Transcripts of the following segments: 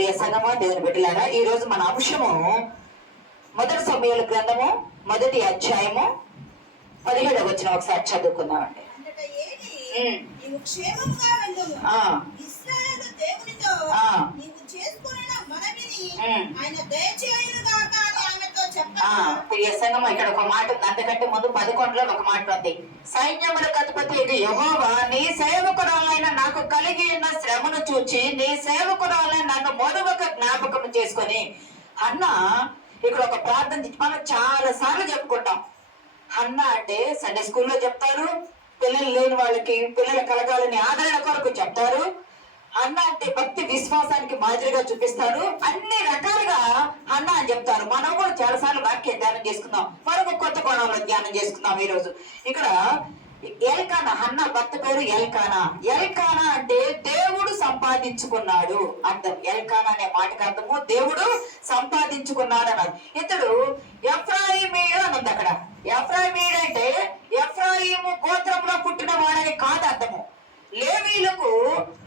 ప్రియ సంగమా, దేవుని బిడ్డలారా, ఈ రోజు మన అంశము మొదటి సమూయేలు గ్రంథము 1వ అధ్యాయము 17వ వచనం ఒకసారి చదువుకుందామండి. ప్రియ సంగమా, ఇక్కడ ఒక మాట ఉంది. అంతకంటే ముందు 11లో ఒక మాట ఉంది. సైన్యములకు అధిపతి యెహోవా నీ సేవకురాలైన నాకు కలిగి ఉన్న శ్రమను చూచి నీ సేవకురాలైన నన్ను మొదవక జ్ఞాపకం చేసుకొని అన్న ఇక్కడ ఒక ప్రార్థన మనం చాలా సార్లు చెప్పుకుంటాం. అన్న అంటే సండే స్కూల్లో చెప్తారు, పిల్లలు లేని వాళ్ళకి పిల్లలు కలగాలని ఆదరణ కొరకు చెప్తారు. అన్న అంటే భక్తి విశ్వాసానికి మాదిరిగా చూపిస్తారు. అన్ని రకాలుగా అన్న అని చెప్తారు. మనం కూడా చాలా సార్లు వాక్య ధ్యానం చేసుకుందాం. మరొక కొత్త కోణంలో ధ్యానం చేసుకుందాం. ఈ రోజు ఇక్కడ ఎల్కానా, అన్న భర్త పేరు ఎల్కానా. ఎల్కానా అంటే దేవుడు సంపాదించుకున్నాడు అర్థం. ఎల్కానా అనే మాటకి అర్థము దేవుడు సంపాదించుకున్నాడు అన్నది. ఇతడు ఎఫ్రాయిమీయుడు అని ఉంది అక్కడ. ఎఫ్రాయిమీయుడు అంటే ఎఫ్రాయిము గోత్రంలో పుట్టిన వాడని కాదు అర్థము. లేవీలకు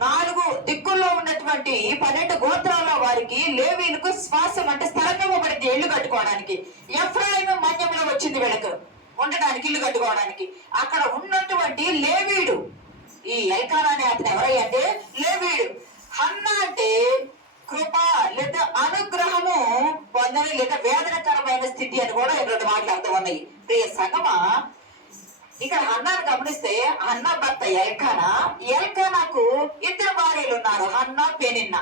4 దిక్కుల్లో ఉన్నటువంటి 12 గోత్రాల వారికి లేవీలకు శ్వాసం అంటే స్థలం ఇవ్వబడింది ఇల్లు కట్టుకోవడానికి. ఎఫ్రాయిము మన్యంలో వచ్చింది వీళ్ళకు ఉండడానికి, ఇల్లు కట్టుకోవడానికి. అక్కడ ఉన్నటువంటి లేవీడు ఈ ఎల్కానా అనే అతను ఎవరయ్య అంటే లేవీడు. హన్న అంటే కృప లేదా అనుగ్రహము పొందని లేదా వేదనకరమైన స్థితి అని కూడా 2 మాటలు ఉన్నాయి. ప్రియ సంగమా, ఇక్కడ హన్నాను గమనిస్తే హన్న భర్త ఎల్కానా. ఎల్కానాకు 2 భార్యలు ఉన్నారు, హన్న పెనిన్న.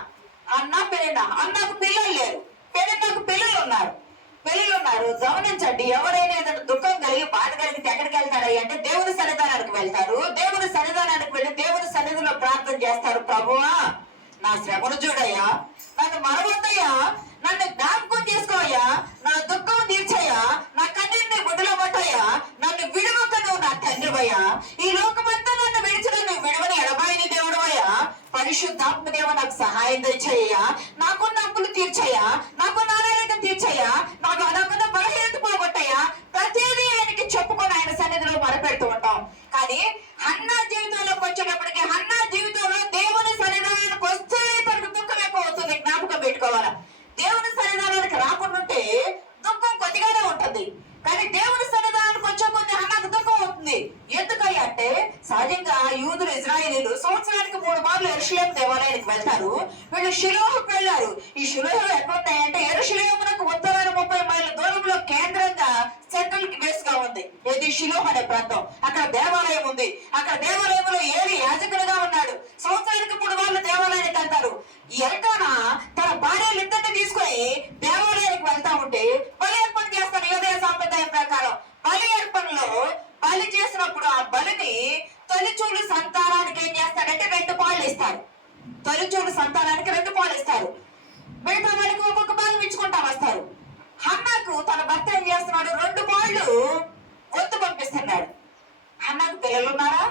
హన్నకు పిల్లలు లేరు, పెనిన్నకు పిల్లలు ఉన్నారు. గమనించండి, ఎవరైనా ఏదైనా దుఃఖం కలిగి బాధ కలిగితే ఎక్కడికి వెళ్తారయ్య అంటే దేవుని సన్నిధానానికి వెళ్తారు. దేవుని సన్నిధానానికి వెళ్ళి దేవుని సన్నిధిలో ప్రార్థన చేస్తారు. ప్రభువా నా శ్రమను చూడయ్యా, నన్ను మరవద్దయ్యా, నన్ను జ్ఞాపకం చేసుకోవయ్యా, నా దుఃఖం తీర్చయ్యా, నా కన్నీటిని గుడ్డలో పట్టయ్యా, నన్ను విడువక నువ్వు నా తండ్రివయ్యా, ఈ లోకమంతా నన్ను విడిచిన నువ్వు విడవని ఎడబాయిని దేవుడవయ్యా, పరిశుద్ధాత్మ దేవ నాకు సహాయం తెచ్చయ్యా, నాకున్న అప్పులు తీర్చయ్యా, నాకున్న ఆరోగ్యం తీర్చయ్యా, నాకున్న బలహీనత పోగొట్టయ్యా, ప్రతిదీ ఆయనకి చెప్పుకొని ఆయన సన్నిధిలో మొరపెడుతూ ఉంటాం. కానీ హన్నా జీవితంలోకి వచ్చేటప్పటికి హన్నా జీవితంలో దేవుని సన్నిధానానికి వస్తే తనకు దుఃఖం ఎక్కువ అవుతుంది. జ్ఞాపకం పెట్టుకోవాలా. దేవుని సన్నిధానానికి రాకుండాంటే దుఃఖం కొద్దిగానే ఉంటుంది, కానీ దేవుని సన్నిధానానికి వచ్చే కొద్ది హన్నాకు దుఃఖం అవుతుంది. ఎందుకయ్యా అంటే సహజంగా యూదులు ఇజ్రాయేలీలు సంవత్సరానికి 3 మార్లు యెరూషలేము దేవాలయానికి వెళ్తారు. వీళ్ళు షిలోహుకు వెళ్ళారు. ఈ షిలోహు ఎక్కడున్నాయంటే యెరూషలేమునకు ఉత్తరాన 30 మైళ్ళ దూరంలో కేంద్రంగా సెంట్రల్ బేస్ గా ఉంది. ఇది షిలోహు అనే ప్రాంతం. అక్కడ దేవాలయం ఉంది. అక్కడ దేవాలయంలో ఏలి యాజకులుగా ఉన్నాడు. సంవత్సరానికి 3 మార్లు దేవాలయానికి వెళ్తారు. ఎల్కానా తన భార్యలిద్దరిని తీసుకొని దేవాలయానికి వెళ్తా ఉంటే బలి అర్పణ చేస్తారు. యూదయ సాంప్రదాయం ప్రకారం బలి అర్పణలో బలి చేసినప్పుడు ఆ బలిని తొలిచూలు సంతానానికి ఏం చేస్తాడంటే 2 పాలు ఇస్తారు. తొలిచూలు సంతానానికి 2 పాలు ఇస్తారు. మిగతా వాళ్ళకి ఒక్కొక్క భాగం ఇచ్చుకుంటా వస్తారు. హన్నాకు తన భర్త ఏం చేస్తున్నాడు, 2 పాళ్ళు ఒత్తు పంపిస్తున్నాడు. హన్నాకు పిల్లలు ఉన్నారా?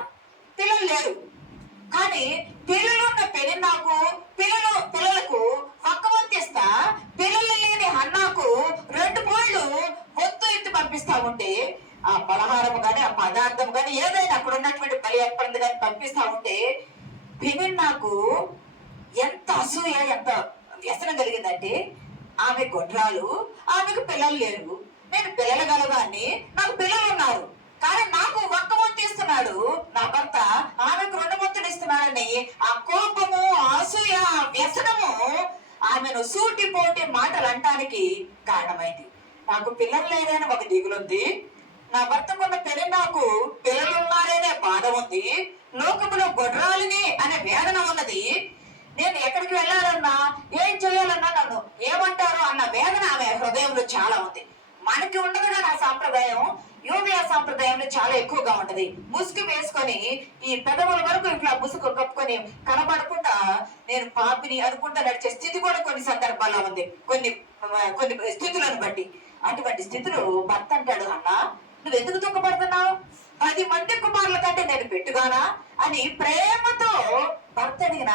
పిల్లలు లేరు. కానీ పిల్లలున్న పెనిన్నాకు పిల్లలకు పక్కవంతిస్తా పిల్లలు లేని హన్నాకు 2 పాళ్ళు ఒత్తు ఎత్తి పంపిస్తా ఉంటే ఆ పలహారం గాని ఆ పదార్థం గాని ఏదైనా అక్కడ ఉన్నటువంటి బలి అర్పణ కానీ పంపిస్తా ఉంటే పెనిన్నాకు ఎంత అసూయ, ఎంత వ్యసనం కలిగిందంటే ఆమె గొడ్రాలు, ఆమెకు పిల్లలు లేరు, నేను పిల్లలు గలవాన్ని, నాకు పిల్లలు ఉన్నారు, కానీ నాకు ఒక్క మొత్తం ఇస్తున్నాడు నా భర్త, ఆమెకు 2 మొత్తం ఇస్తున్నాడని ఆ కోపము, అసూయ, వ్యసనము ఆమెను సూటిపోటి మాటలు అంటానికి కారణమైంది. నాకు పిల్లలు లేరని ఒక దిగులుంది, నా భర్తకున్న నాకు పిల్లలు ఉన్నారనే బాధ ఉంది, లోకములో గొడ్రాలిని అనే వేదన ఉన్నది, నేను ఎక్కడికి వెళ్ళాలన్నా ఏం చేయాలన్నా నన్ను ఏమంటారు అన్న వేదన ఆమె హృదయంలో చాలా ఉంది. మనకి ఉండదు కానీ ఆ సాంప్రదాయం యూదయ సాంప్రదాయంలో చాలా ఎక్కువగా ఉంటది. ముసుగు వేసుకొని ఈ పెదవుల వరకు ఇట్లా ముసుగు కప్పుకొని కనబడకుండా నేను పాపిని అనుకుంటా నడిచే స్థితి కూడా కొన్ని సందర్భాల్లో ఉంది, కొన్ని స్థితులను బట్టి. అటువంటి స్థితులు భర్త అంటాడు, అన్నా నువ్వు ఎందుకు దుఃఖపడుతున్నావు, 10 మంది కుమారుల కంటే నేను పెట్టుగానా అని ప్రేమతో భర్త అడిగిన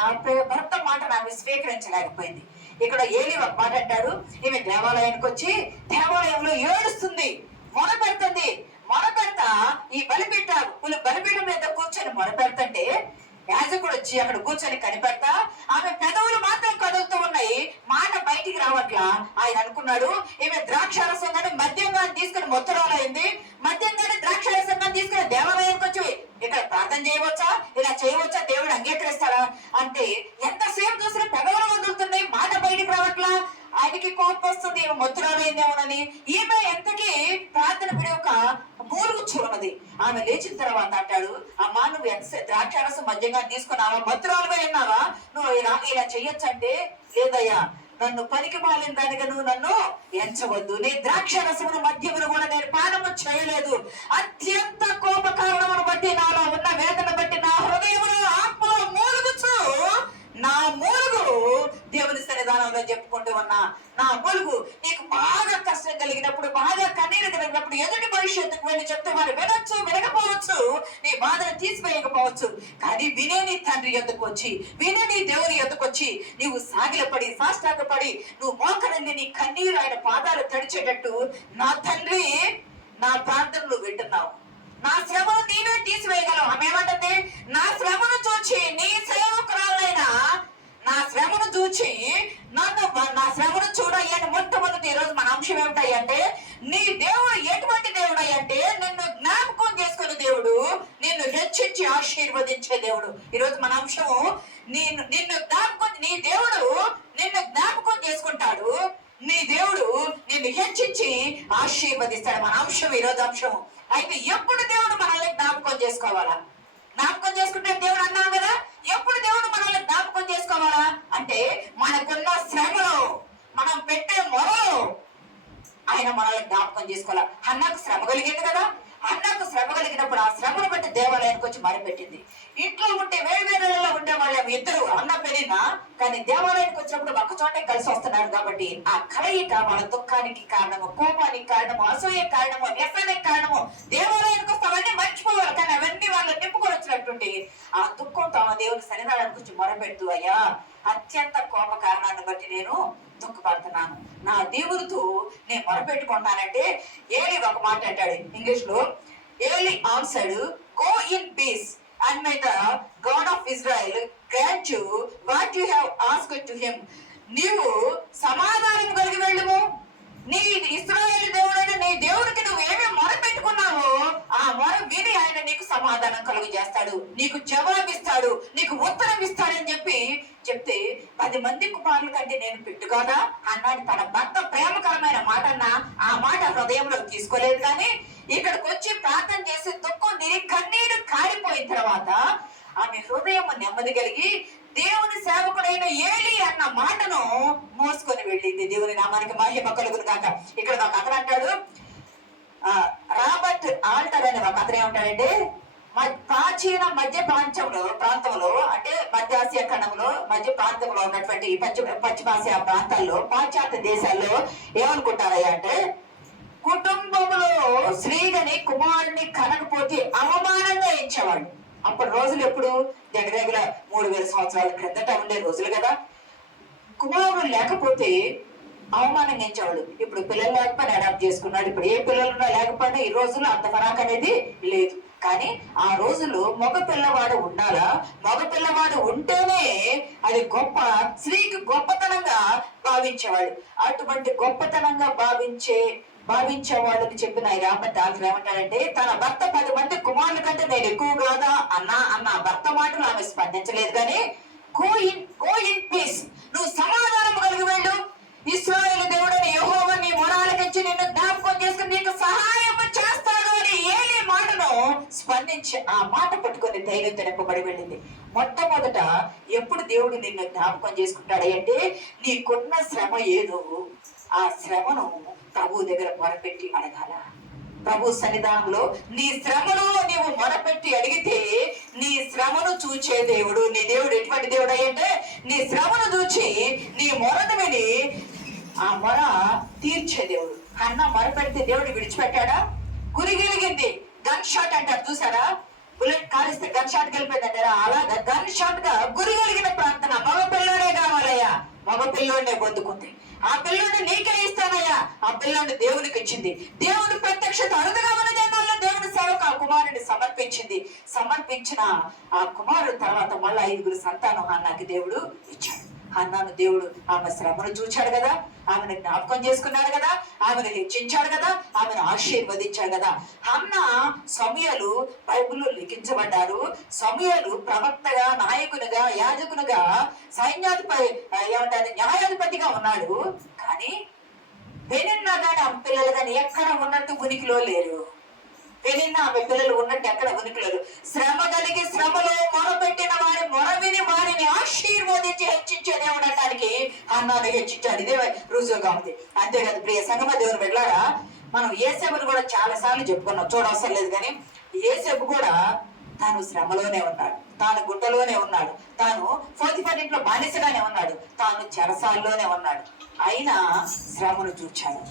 భర్త మాట నాకు స్వీకరించలేకపోయింది. ఇక్కడ ఏలి ఒక మాట అంటాడు, ఈమె దేవాలయానికి వచ్చి దేవాలయంలో ఏడుస్తుంది, మొరపెడుతుంది. మొరపెడతా ఈ బలిపీఠం మీద కూర్చొని మొరపెడుతుంటే యాజకుడు వచ్చి అక్కడ కూర్చొని కనిపెడతా ఆమె పెదవులు మాత్రం కదులుతూ ఉన్నాయి, పట్ల ఆయన అనుకున్నాడు, ఈమె ద్రాక్షారసం కానీ మద్యంగా తీసుకుని మొత్తరాలైంది, మద్యం కానీ ద్రాక్షారసం కానీ తీసుకుని దేవాలయానికి వచ్చి ఇక్కడ ప్రార్థన చేయవచ్చా, ఇలా చేయవచ్చా, దేవుడు అంగీకరిస్తాడా అంటే ఎంతసేపు చూసినా పెదవులు వదులుతున్నాయి, మాట బయటికి రావట్లా. ఆయనకి కోపం వస్తుంది, ఈమె మొత్తరాలైందేమోనని. ఈమె ఎంతకి ప్రార్థన విడవక మూలుగుచ్చు ఉన్నది. ఆమె లేచిన తర్వాత అంటాడు, అమ్మా నువ్వు ఎంత ద్రాక్షారసం మద్యంగా తీసుకున్నావా, మత్తురాలుగా ఉన్నావా, నువ్వు ఇలా చెయ్యొచ్చంటే లేదయ్యా, నన్ను పనికి మాలిన దానిగా నువ్వు నన్ను ఎంచవద్దు, నీ ద్రాక్షరసమును మద్యమును కూడా నేను పానము చేయలేదు. అత్యంత కోప కారణమును బట్టి, నాలో ఉన్న వేదన బట్టి నా హృదయమును ఆత్మలో మూలుగుచు, నా మూలుగు దేవుని సన్నిధానంలో చెప్పుకుంటూ ఉన్నా. నా మూలుగు నీకు బాగా కష్టం కలిగినప్పుడు, బాగా కన్నీరు కలిగినప్పుడు ఎదుటి భవిష్యత్తుకు వెళ్ళి చెప్తే వారు వినొచ్చు, వినకపోవచ్చు, నీ బాధను తీసివేయకపోవచ్చు, కానీ వినే నీ తండ్రి ఎద్దుకు వచ్చి, వినే నీ దేవుని ఎద్దుకు వచ్చి నీవు సాగిలపడి సాష్టాంగపడి నువ్వు మోకరండి నీ కన్నీరు ఆయన పాదాలు తడిచేటట్టు, నా తండ్రి నా ప్రార్థనలు వింటున్నావు, నా శ్రమను నీవే తీసివేయగలవు. ఆమె ఏమంటుంది, నా శ్రమను చూచి నీ సేవకురాలైనా నా శ్రమను చూచి నన్ను, నా శ్రమను చూడయ్యని. మొట్టమొదటి ఈరోజు మన అంశం ఏమిటంటే, నీ దేవుడు ఎటువంటి దేవుడు అయ్యంటే నిన్ను జ్ఞాపకం చేసుకునే దేవుడు, నిన్ను హెచ్చించి ఆశీర్వదించే దేవుడు. ఈరోజు మన అంశము నిన్ను జ్ఞాపకం, నీ దేవుడు నిన్ను జ్ఞాపకం చేసుకుంటాడు, నీ దేవుడు నిన్ను హెచ్చించి ఆశీర్వదిస్తాడు. మన అంశం ఈరోజు అంశము. అయితే ఎప్పుడు దేవుడు మనల్ని జ్ఞాపకం చేసుకోవాలా? జ్ఞాపకం చేసుకుంటే దేవుడు అన్నాం కదా, ఎప్పుడు దేవుడు మనల్ని జ్ఞాపకం చేసుకోవాలా అంటే మనకున్న శ్రమలో, మనం పెట్టే మొరలో ఆయన మనల్ని జ్ఞాపకం చేసుకోవాలా. అన్నకు శ్రమ కలిగింది కదా, అన్నకు శ్రమ కలిగినప్పుడు ఆ శ్రమను బట్టి దేవాలయానికి వచ్చి మరిపెట్టింది. ఇంట్లో ఉంటే వేరువేరులో ఉండే వాళ్ళు ఇద్దరు అన్న పెరిగినా కానీ దేవాలయానికి వచ్చినప్పుడు ఒక్క చోటే కలిసి వస్తున్నారు కాబట్టి ఆ కలయిక వాళ్ళ దుఃఖానికి కారణము, కోపానికి కారణము, అసూయ కారణము, వ్యసనానికి కారణము. దేవాలయానికి వస్తే అవన్నీ మర్చిపోవాలి, కానీ అవన్నీ వాళ్ళు నింపుకొని వచ్చినటువంటి ఆ దుఃఖంతో ఆ దేవుని సన్నిధానానికి వచ్చి మొరపెడుతూ, అయ్యా అత్యంత కోప కారణాన్ని బట్టి నేను దుఃఖపడుతున్నాను, నా దేవునితో నేను మొరపెట్టుకుంటానంటే ఏలి ఒక మాట అంటాడు ఇంగ్లీష్ లో. Eli answered, go in peace and may the God of Israel grant you what you have asked to him. నీవు సమాధానం కలిగి వెళ్ళుము, నీ ఇశ్రాయేలు దేవుడైన నీ దేవుడికి నువ్వు ఏమేమి మొర పెట్టుకున్నావో ఆ మొర విని ఆయన నీకు సమాధానం కలుగు చేస్తాడు, నీకు జవాబిస్తాడు, నీకు ఉత్తరం ఇస్తాడని చెప్తే 10 మంది కుమారుల కంటే నేను పెట్టుకోదా అన్నాడు. తన భర్త ప్రేమకరమైన మాట అన్నా ఆ మాట హృదయంలో తీసుకోలేదు. కానీ ఇక్కడికి వచ్చి ప్రార్థన చేసి దుఃఖం తిరిగి కన్నీరు కారిపోయిన తర్వాత ఆమె హృదయం నెమ్మది కలిగి దేవుని సేవకుడైన ఏలి అన్న మాటను మోసుకొని వెళ్ళింది. దేవుని నామానికి మహిమ కలుగును గాక. ఇక్కడ ఒక అతను అంటాడు, రాబర్ట్ ఆల్టర్ అనే ఒక అతను ఏమంటాడంటే, ప్రాచీన మధ్య ప్రాంతంలో అంటే మధ్య ఆసియా ఖండంలో మధ్య ప్రాంతంలో ఉన్నటువంటి పశ్చిమాసియా ప్రాంతాల్లో, పాశ్చాత్య దేశాల్లో ఏమనుకుంటారయ్యా అంటే, కుటుంబంలో స్త్రీని కుమారుని కనకపోతే అవమానంగా ఇచ్చేవాడు. అప్పుడు రోజులు ఎప్పుడు దగ్గర 3000 సంవత్సరాల క్రిందట ఉండే రోజులు కదా. కుమారుడు లేకపోతే అవమానంగా ఇచ్చేవాడు. ఇప్పుడు పిల్లలు లేకపోయినా అడాప్ట్ చేసుకున్నాడు. ఇప్పుడు ఏ పిల్లలున్నా లేకపోయినా ఈ రోజుల్లో అంత ఫరాక్ అనేది లేదు. కానీ ఆ రోజుల్లో మగ పిల్లవాడు ఉండాలా, మగ పిల్లవాడు ఉంటేనే అది గొప్ప, స్త్రీకి గొప్పతనంగా భావించేవాడు. అటువంటి గొప్పతనంగా భావించే వాళ్ళకి చెప్పిన రాబర్ట్ ఆల్టర్ ఏమంటారంటే, తన భర్త 10 మంది కుమారుల కంటే నేను ఎక్కువ కాదా అన్న భర్త మాటలు ఆమె స్పందించలేదు. కానీ గో ఇన్ పీస్, నువ్వు సమాధానం కలిగి వెళ్ళు, ఇశ్రాయేలు దేవుడని యెహోవా నీ మొరాలకిచ్చి నిన్ను జ్ఞాపకం చేసుకుని నీకు సహాయం చేస్తాడు అని ఏలి మాటను స్పందించి ఆ మాట పట్టుకొని ధైర్యం నింపబడి వెళ్ళింది. మొట్టమొదట ఎప్పుడు దేవుడు నిన్ను జ్ఞాపకం చేసుకుంటాడు అంటే, నీకున్న శ్రమ ఏదో ఆ శ్రమను ప్రభు దగ్గర మొరపెట్టి అడగాల. ప్రభు సన్నిధానంలో నీ శ్రమలో నీవు మొరపెట్టి అడిగితే నీ శ్రమను చూచే దేవుడు, నీ దేవుడు ఎటువంటి దేవుడు అయ్యంటే, నీ శ్రమను చూచి నీ మొరను విని ఆ మొర తీర్చే దేవుడు. అన్న మొరపెడితే దేవుడు విడిచిపెట్టాడా? గురిగిలిగింది, గన్ షాట్ అంటారు చూసారా, బుల్లెట్ కాలిస్తే గన్ షాట్ గెలిపోయిందంటారా, అలాగా గన్ షాట్ గా గురిగలిగిన ప్రార్థన. మగ పిల్లోడే కావాలయ్యా, మగ పిల్లోడే పొందుకుంది. ఆ పిల్లోడిని నీకే ఇస్తానయ్యా, ఆ పిల్లోడిని దేవునికి ఇచ్చింది. దేవుని ప్రత్యక్షత అరుదుగా ఉన్న జనాల్లో దేవుని సేవకు ఆ కుమారుడిని సమర్పించిన ఆ కుమారుడు తర్వాత మళ్ళా 5 సంతానం అన్నకి దేవుడు ఇచ్చాడు. హన్నాను దేవుడు ఆమె శ్రమను చూచాడు కదా, ఆమెను జ్ఞాపకం చేసుకున్నాడు కదా, ఆమెను హెచ్చించాడు కదా, ఆమెను ఆశీర్వదించాడు కదా. హన్న సమూయేలు బైబిల్లో లిఖించబడ్డారు. సమూయేలు ప్రవక్తగా, నాయకునిగా, యాజకునిగా, సైన్యాధిపతి ఏమంటారు న్యాయాధిపతిగా ఉన్నాడు. కానీ పెనిన్నా కానీ ఆమె పిల్లలు కానీ ఎక్కడ ఉన్నట్టు ఉనికిలో లేరు. పెనిన్నా ఆమె పిల్లలు ఉన్నట్టు ఎక్కడ ఉనికిలో లేరు. శ్రమ కలిగి శ్రమలో మొరపెట్టిన వారి మొరవిని వారిని ఆశీర్వదించి హెచ్చించే దేవుడు అనడానికి అన్నాను హెచ్చించాడు. ఇదే రుజువుగా ఉంది. అంతేకాదు ప్రియ సంగమ దేవుని వెళ్ళారా, మనం యేసేపుని కూడా చాలా సార్లు చెప్పుకున్నాం, చూడవసరం లేదు. కానీ యేసేపు కూడా తాను శ్రమలోనే ఉన్నాడు, తాను గుట్టలోనే ఉన్నాడు, తాను పోతీఫర్ ఇంట్లో బానిసగానే ఉన్నాడు, తాను చెరసాల్లోనే ఉన్నాడు. అయినా శ్రమను చూచాడు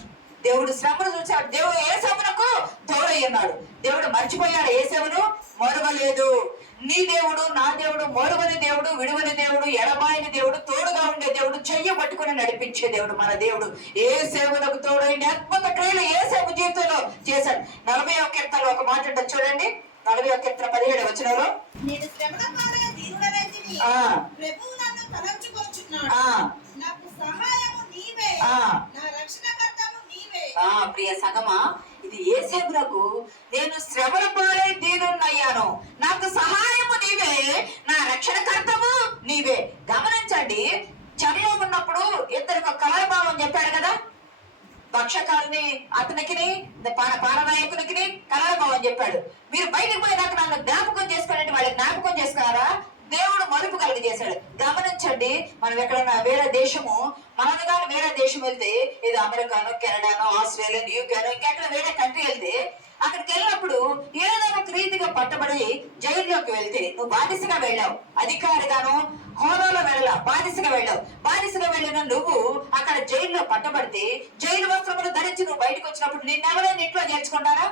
దేవుడు, శ్రమను చూచాడు దేవుడు. యేసేపునకు తోడై ఉన్నాడు. దేవుడు మర్చిపోయాడు యేసేపును, మరువలేదు. నీ దేవుడు, నా దేవుడు మరువని దేవుడు, విడువని దేవుడు, ఎడబాయని దేవుడు, తోడుగా ఉండే దేవుడు, చెయ్యి పట్టుకుని నడిపించే దేవుడు మన దేవుడు. యేసేపునకు తోడైన అద్భుత క్రియలు యేసేపు జీవితంలో చేశాడు. 41వ కీర్తనలో ఒక మాట ఉంటుంది చూడండి, 41వ కీర్తన 17వ వచనంలో, నేను శ్రమల పాలైన దీనుడనైతిని, ప్రభువు నన్ను తలంచుకొనుచున్నాడు, నాకు సహాయము నీవే, నా రక్షణకర్తవు నీవే. ప్రియ సంగమా, ఇది యేసేపునకు నేను శ్రమల పాలై దీనుడనయ్యాను, నాకు సహాయము నీవే, నా రక్షణకర్తవు నీవే. గమనించండి, చెరలో ఉన్నప్పుడు ఇద్దరికి కలరభావం చెప్పాడు కదా, పక్షకాలని అతనికి పారనాయకునికి కలరభావం చెప్పాడు. మీరు బయటకు పోయినాక నన్ను జ్ఞాపకం చేసుకోవాలంటే వాళ్ళు జ్ఞాపకం చేసుకున్నారా? దేవుడు మలుపు కలిగి చేశాడు. గమనించండి, మనం ఎక్కడైనా వేరే దేశము, మనది కానీ వేరే దేశం వెళ్తే, ఇది అమెరికానో, కెనడానో, ఆస్ట్రేలియా, యూకేనో, ఇంకెక్కడ వేరే కంట్రీ వెళ్తే, అక్కడికి వెళ్ళినప్పుడు ఏదో ఒక రీతిగా పట్టబడి జైల్లోకి వెళ్తే నువ్వు బానిసగా వెళ్ళావు, అధికారిగాను హోదాలో వెళ్ళావు, బానిసగా వెళ్ళావు. బానిసగా వెళ్ళిన నువ్వు అక్కడ జైల్లో పట్టబడితే జైలు వస్త్రములు ధరించి నువ్వు బయటకు వచ్చినప్పుడు నిన్ను ఎవరైనా ఇంట్లో చేర్చుకుంటారా?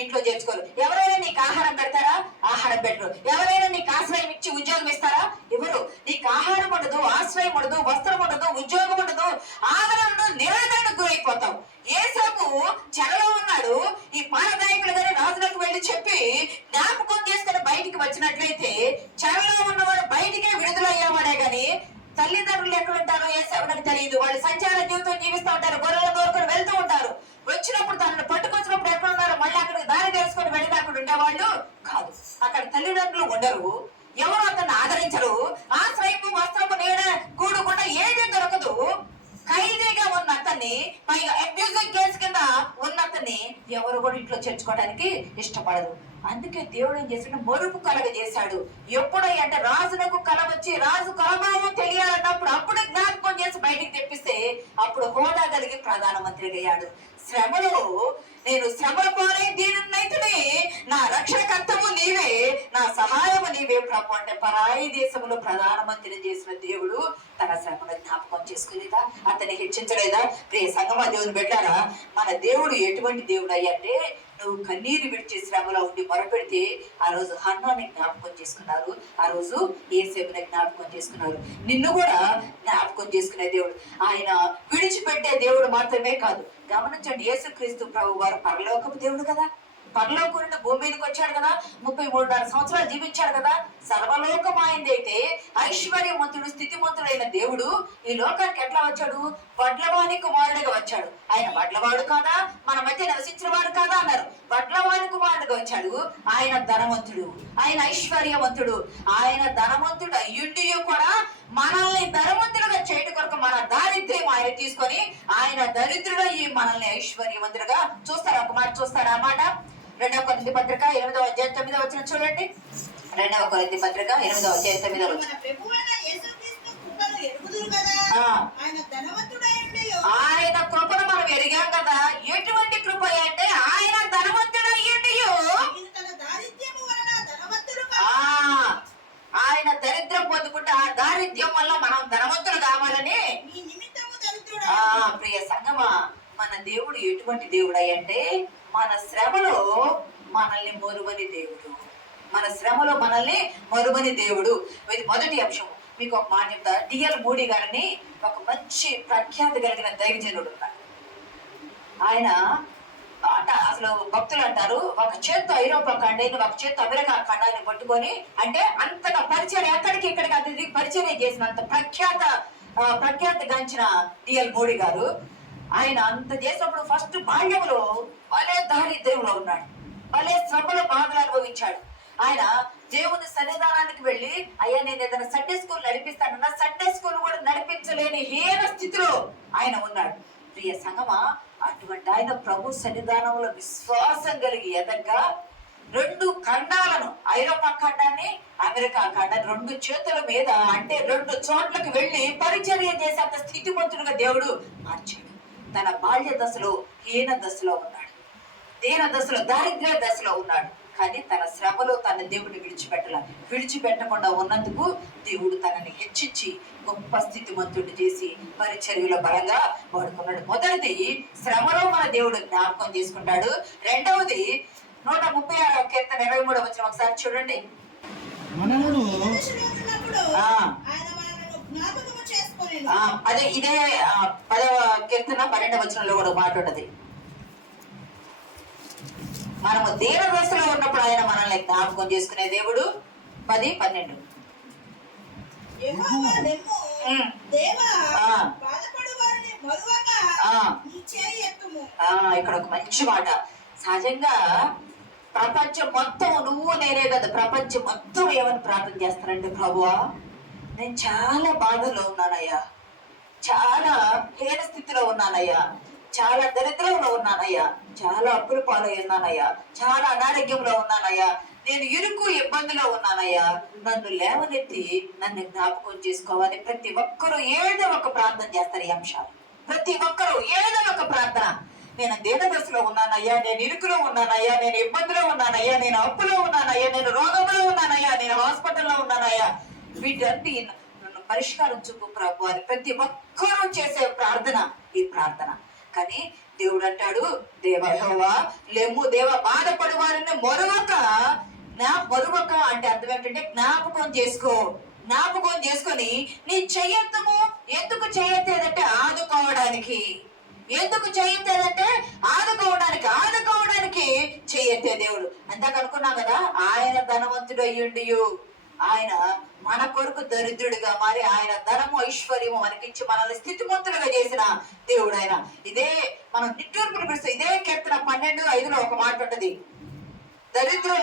ఇంట్లో చేర్చుకోరు. ఎవరైనా నీకు ఆహారం పెడతారా? ఆహారం పెట్టరు. ఎవరైనా నీకు ఆశ్రయం ఇచ్చి ఉద్యోగం ఇస్తారా? ఎవరు? నీకు ఆహారం ఉండదు, ఆశ్రయం ఉండదు, వస్త్రం ఉండదు, ఉద్యోగం ఉండదు, ఆదరణ నిరాదరణకు గురైపోతావు. యేసేపు చెరలో ఉన్నాడు. ఈ పారనాయకులు గారి రాజులకు వెళ్ళి చెప్పి జ్ఞాపకం చేసుకుని బయటికి వచ్చినట్లయితే చెరలో ఉన్నవాడు బయటికే విడుదలయ్యేవాడే గాని తల్లిదండ్రులు ఎక్కడ ఉంటారో యేసేపునకు తెలియదు. వాళ్ళు సంచార జీవితం జీవిస్తూ ఉంటారు, గొర్రెల దొరుకుని వెళ్తూ ఉంటారు. వచ్చినప్పుడు తనను పట్టుకొచ్చినప్పుడు ఎక్కడ ఉన్నారు, మళ్ళీ అక్కడికి దారి తెలుసుకొని వెళ్ళి అక్కడ ఉండేవాళ్ళు కాదు. అక్కడ తల్లిదండ్రులు ఉండరు, ఎవరు అతన్ని ఆదరించరు, ఆశ్రయము, వస్త్రము, నీడ, కూడు కూడా ఏది దొరకదు. ఖైదీగా ఉన్న అతన్ని, పైగా అబ్యూజింగ్ కేసు కింద ఉన్న అతన్ని ఎవరు కూడా ఇంట్లో చేర్చుకోవడానికి ఇష్టపడదు. అందుకే దేవుడు ఏం చేశాడు, మరుపు కలగ చేశాడు. ఎప్పుడంటే రాజులకు కల వచ్చి రాజు కలభావం తెలియాలన్నప్పుడు అప్పుడు జ్ఞాపకం చేసి బయటికి తెప్పిస్తే అప్పుడు హోదా కలిగి ప్రధానమంత్రి అయ్యాడు. శ్రమలో నేను శ్రమల పాలై దీనుడనైతిని, నా రక్షణకర్తవు నీవే, నా సహాయము నీవే ప్రభు అంటే పరాయి దేశంలో ప్రధానమంత్రిని చేసిన దేవుడు తన శ్రమను జ్ఞాపకం చేసుకోలేదా? అతన్ని హెచ్చించలేదా? ప్రియ సంగమా దేవుని పెట్టారా, మన దేవుడు ఎటువంటి దేవుడు అయ్యంటే, నువ్వు కన్నీరు విడిచి శ్రమలో ఉండి మొరపెడితే ఆ రోజు హన్నాని జ్ఞాపకం చేసుకున్నారు, ఆ రోజు యేసేపుని జ్ఞాపకం చేసుకున్నారు. నిన్ను కూడా జ్ఞాపకం చేసుకునే దేవుడు. ఆయన విడిచిపెట్టే దేవుడు మాత్రమే కాదు. గమనించండి, యేసుక్రీస్తు ప్రభు వారు పరలోకపు దేవుడు కదా, పరలోకం నుండి భూమి మీదకి వచ్చాడు కదా, 33.5 సంవత్సరాలు జీవించాడు కదా. సర్వలోకం ఆయనది అయితే ఐశ్వర్యవంతుడు, స్థితిమంతుడైన దేవుడు ఈ లోకానికి ఎట్లా వచ్చాడు? వడ్లవాణి కుమారుడిగా వచ్చాడు. ఆయన వడ్లవాడు కాదా, మన మధ్య నివసించిన వాడు కాదా అన్నారు. వడ్లవాణి కుమారుడిగా వచ్చాడు. ఆయన ధనవంతుడు, ఆయన ఐశ్వర్యవంతుడు. ఆయన ధనవంతుడు అయ్యుండి కూడా మనల్ని ధనవంతులుగా చేయడం కొరకు మన దారిద్ర్యం ఆయన తీసుకొని ఆయన దరిద్రుడయ్యి మనల్ని ఐశ్వర్యవంతులుగా చూస్తారా? ఒక మాట చూస్తారా? ఆ మాట 2వ కొరింథీ పత్రిక 8వ అధ్యాయం 9వ వచనం చూడండి. 2వ కొరింథీ పత్రిక 8వ అధ్యాయం 9వ వచనం. ఆయన కృపను మనం ఎరిగాం కదా. ఎటువంటి కృప అంటే ఆయన ధనవంతుడు అయ్యిండి. ఆయన దరిద్రం పొందుకుంటే ఆ దారిద్ర్యం వల్ల మనం ధనవంతులు కావాలని. ప్రియ సంగమా, మన దేవుడు ఎటువంటి దేవుడు అయ్యంటే, మన శ్రమలో మనల్ని మరువని దేవుడు, మన శ్రమలో మనల్ని మరువని దేవుడు. ఇది మొదటి అంశం. మీకు ఒక మాట చెప్తా. డిఎల్ మూడీ గారిని ఒక మంచి ప్రఖ్యాతి కలిగిన దైవజనుడు ఉన్నారు. ఆయన అసలు భక్తులు అంటారు, ఒక చేత్తో ఐరోపా ఖండాన్ని, ఒక చేత్తో అమెరికా ఖండాన్ని పట్టుకొని, అంటే అంతగా పరిచయం ఎక్కడికి ఇక్కడికి అది పరిచయం చేసినంత ప్రఖ్యాత ప్రఖ్యాతి గాంచిన డిఎల్ మోడీ గారు, ఆయన అంత చేసినప్పుడు ఫస్ట్ బాల్యంలో భలే దారిద్ర్యంలో ఉన్నాడు, భలే శ్రమలో బాధలు అనుభవించాడు. ఆయన దేవుని సన్నిధానానికి వెళ్ళి, అయ్యా నేను ఏదైనా సండే స్కూల్ నడిపిస్తానన్నా సండే స్కూల్ కూడా నడిపించలేని హీన స్థితిలో ఆయన ఉన్నాడు. ప్రియ సంగమా, అటువంటి ఆయన ప్రభు సన్నిధానంలో విశ్వాసం కలిగి ఎదగ్గా 2 ఖండాలను, ఐరోపా ఖండాన్ని అమెరికా ఖండాన్ని 2 చేతుల మీద, అంటే 2 చోట్లకు వెళ్ళి పరిచర్య చేసేంత స్థితిమంతుడుగా దేవుడు మార్చాడు. తన బాల్య దశలో హీన దశలో ఉన్నాడు, దీన దశలో దారిద్ర్య దశలో ఉన్నాడు. కానీ తన శ్రమలో తన దేవుడిని విడిచిపెట్టకుండా ఉన్నందుకు దేవుడు తనని హెచ్చించి గొప్ప స్థితిమంతుడిని చేసి పరిచర్యలో బలంగా వాడుకున్నాడు. మొదటిది శ్రమలో మన దేవుడు జ్ఞాపకం చేసుకుంటాడు. రెండవది 136వ కీర్తన 23వ వచనం ఒకసారి చూడండి. అదే ఇదే 10వ కీర్తన 12వ వచనంలో కూడా మాట ఉంటది. మనము దీన దశలో ఉన్నప్పుడు ఆయన మనల్ని జ్ఞాపకం చేసుకునే దేవుడు. 10, 12 ఇక్కడ ఒక మంచి మాట. సహజంగా ప్రపంచం మొత్తం, నువ్వు నేనే కదా, ప్రపంచం మొత్తం ఏమని ప్రార్థన చేస్తారంటే, ప్రభువా నేను చాలా బాధలో ఉన్నానయ్యా, చాలా హీన స్థితిలో ఉన్నానయ్యా, చాలా దరిద్రంలో ఉన్నానయ్యా, చాలా అప్పుల పాలై ఉన్నానయ్యా, చాలా అనారోగ్యంలో ఉన్నానయ్యా, నేను ఇరుకు ఇబ్బందిలో ఉన్నానయ్యా, నన్ను లేవనెత్తి నన్ను జ్ఞాపకం చేసుకోవాలి. ప్రతి ఒక్కరూ ఏదో ఒక ప్రార్థన చేస్తారు. ఈ అంశాలు ప్రతి ఒక్కరూ ఏదో ఒక ప్రార్థన. నేను దీన దశలో ఉన్నానయ్యా, నేను ఇరుకులో ఉన్నానయ్యా, నేను ఇబ్బందిలో ఉన్నానయ్యా, నేను అప్పులో ఉన్నానయ్యా, నేను రోగంలో ఉన్నానయ్యా, నేను హాస్పిటల్లో ఉన్నానయ్యా, వీటన్ని నన్ను పరిష్కారం చూపు ప్రభు అని ప్రతి ఒక్కరూ చేసే ప్రార్థన ఈ ప్రార్థన. కానీ దేవుడు అంటాడు, దేవా లేము దేవ బాధపడు వారిని మరొక అంటే అర్థం ఏంటంటే జ్ఞాపకం చేసుకొని నీ చెయ్యత్తము. ఎందుకు చెయ్యత్తేదంటే ఆదుకోవడానికి. ఎందుకు చెయ్యత్తేదంటే ఆదుకోవడానికి చెయ్యత్తే దేవుడు. అందాక అనుకున్నాం కదా, ఆయన ధనవంతుడు అయ్యుండి ఆయన మన కొరకు దరిద్రుడిగా మారి ఆయన ధనము ఐశ్వర్యము మనకిచ్చి మనల్ని స్థితిమంతులుగా చేసిన దేవుడు ఆయన. ఇదే మనం నిట్టూర్పులు పిలుస్తాం. ఇదే కీర్తన 12:5లో ఒక మాట ఉంటది, దరిద్రుల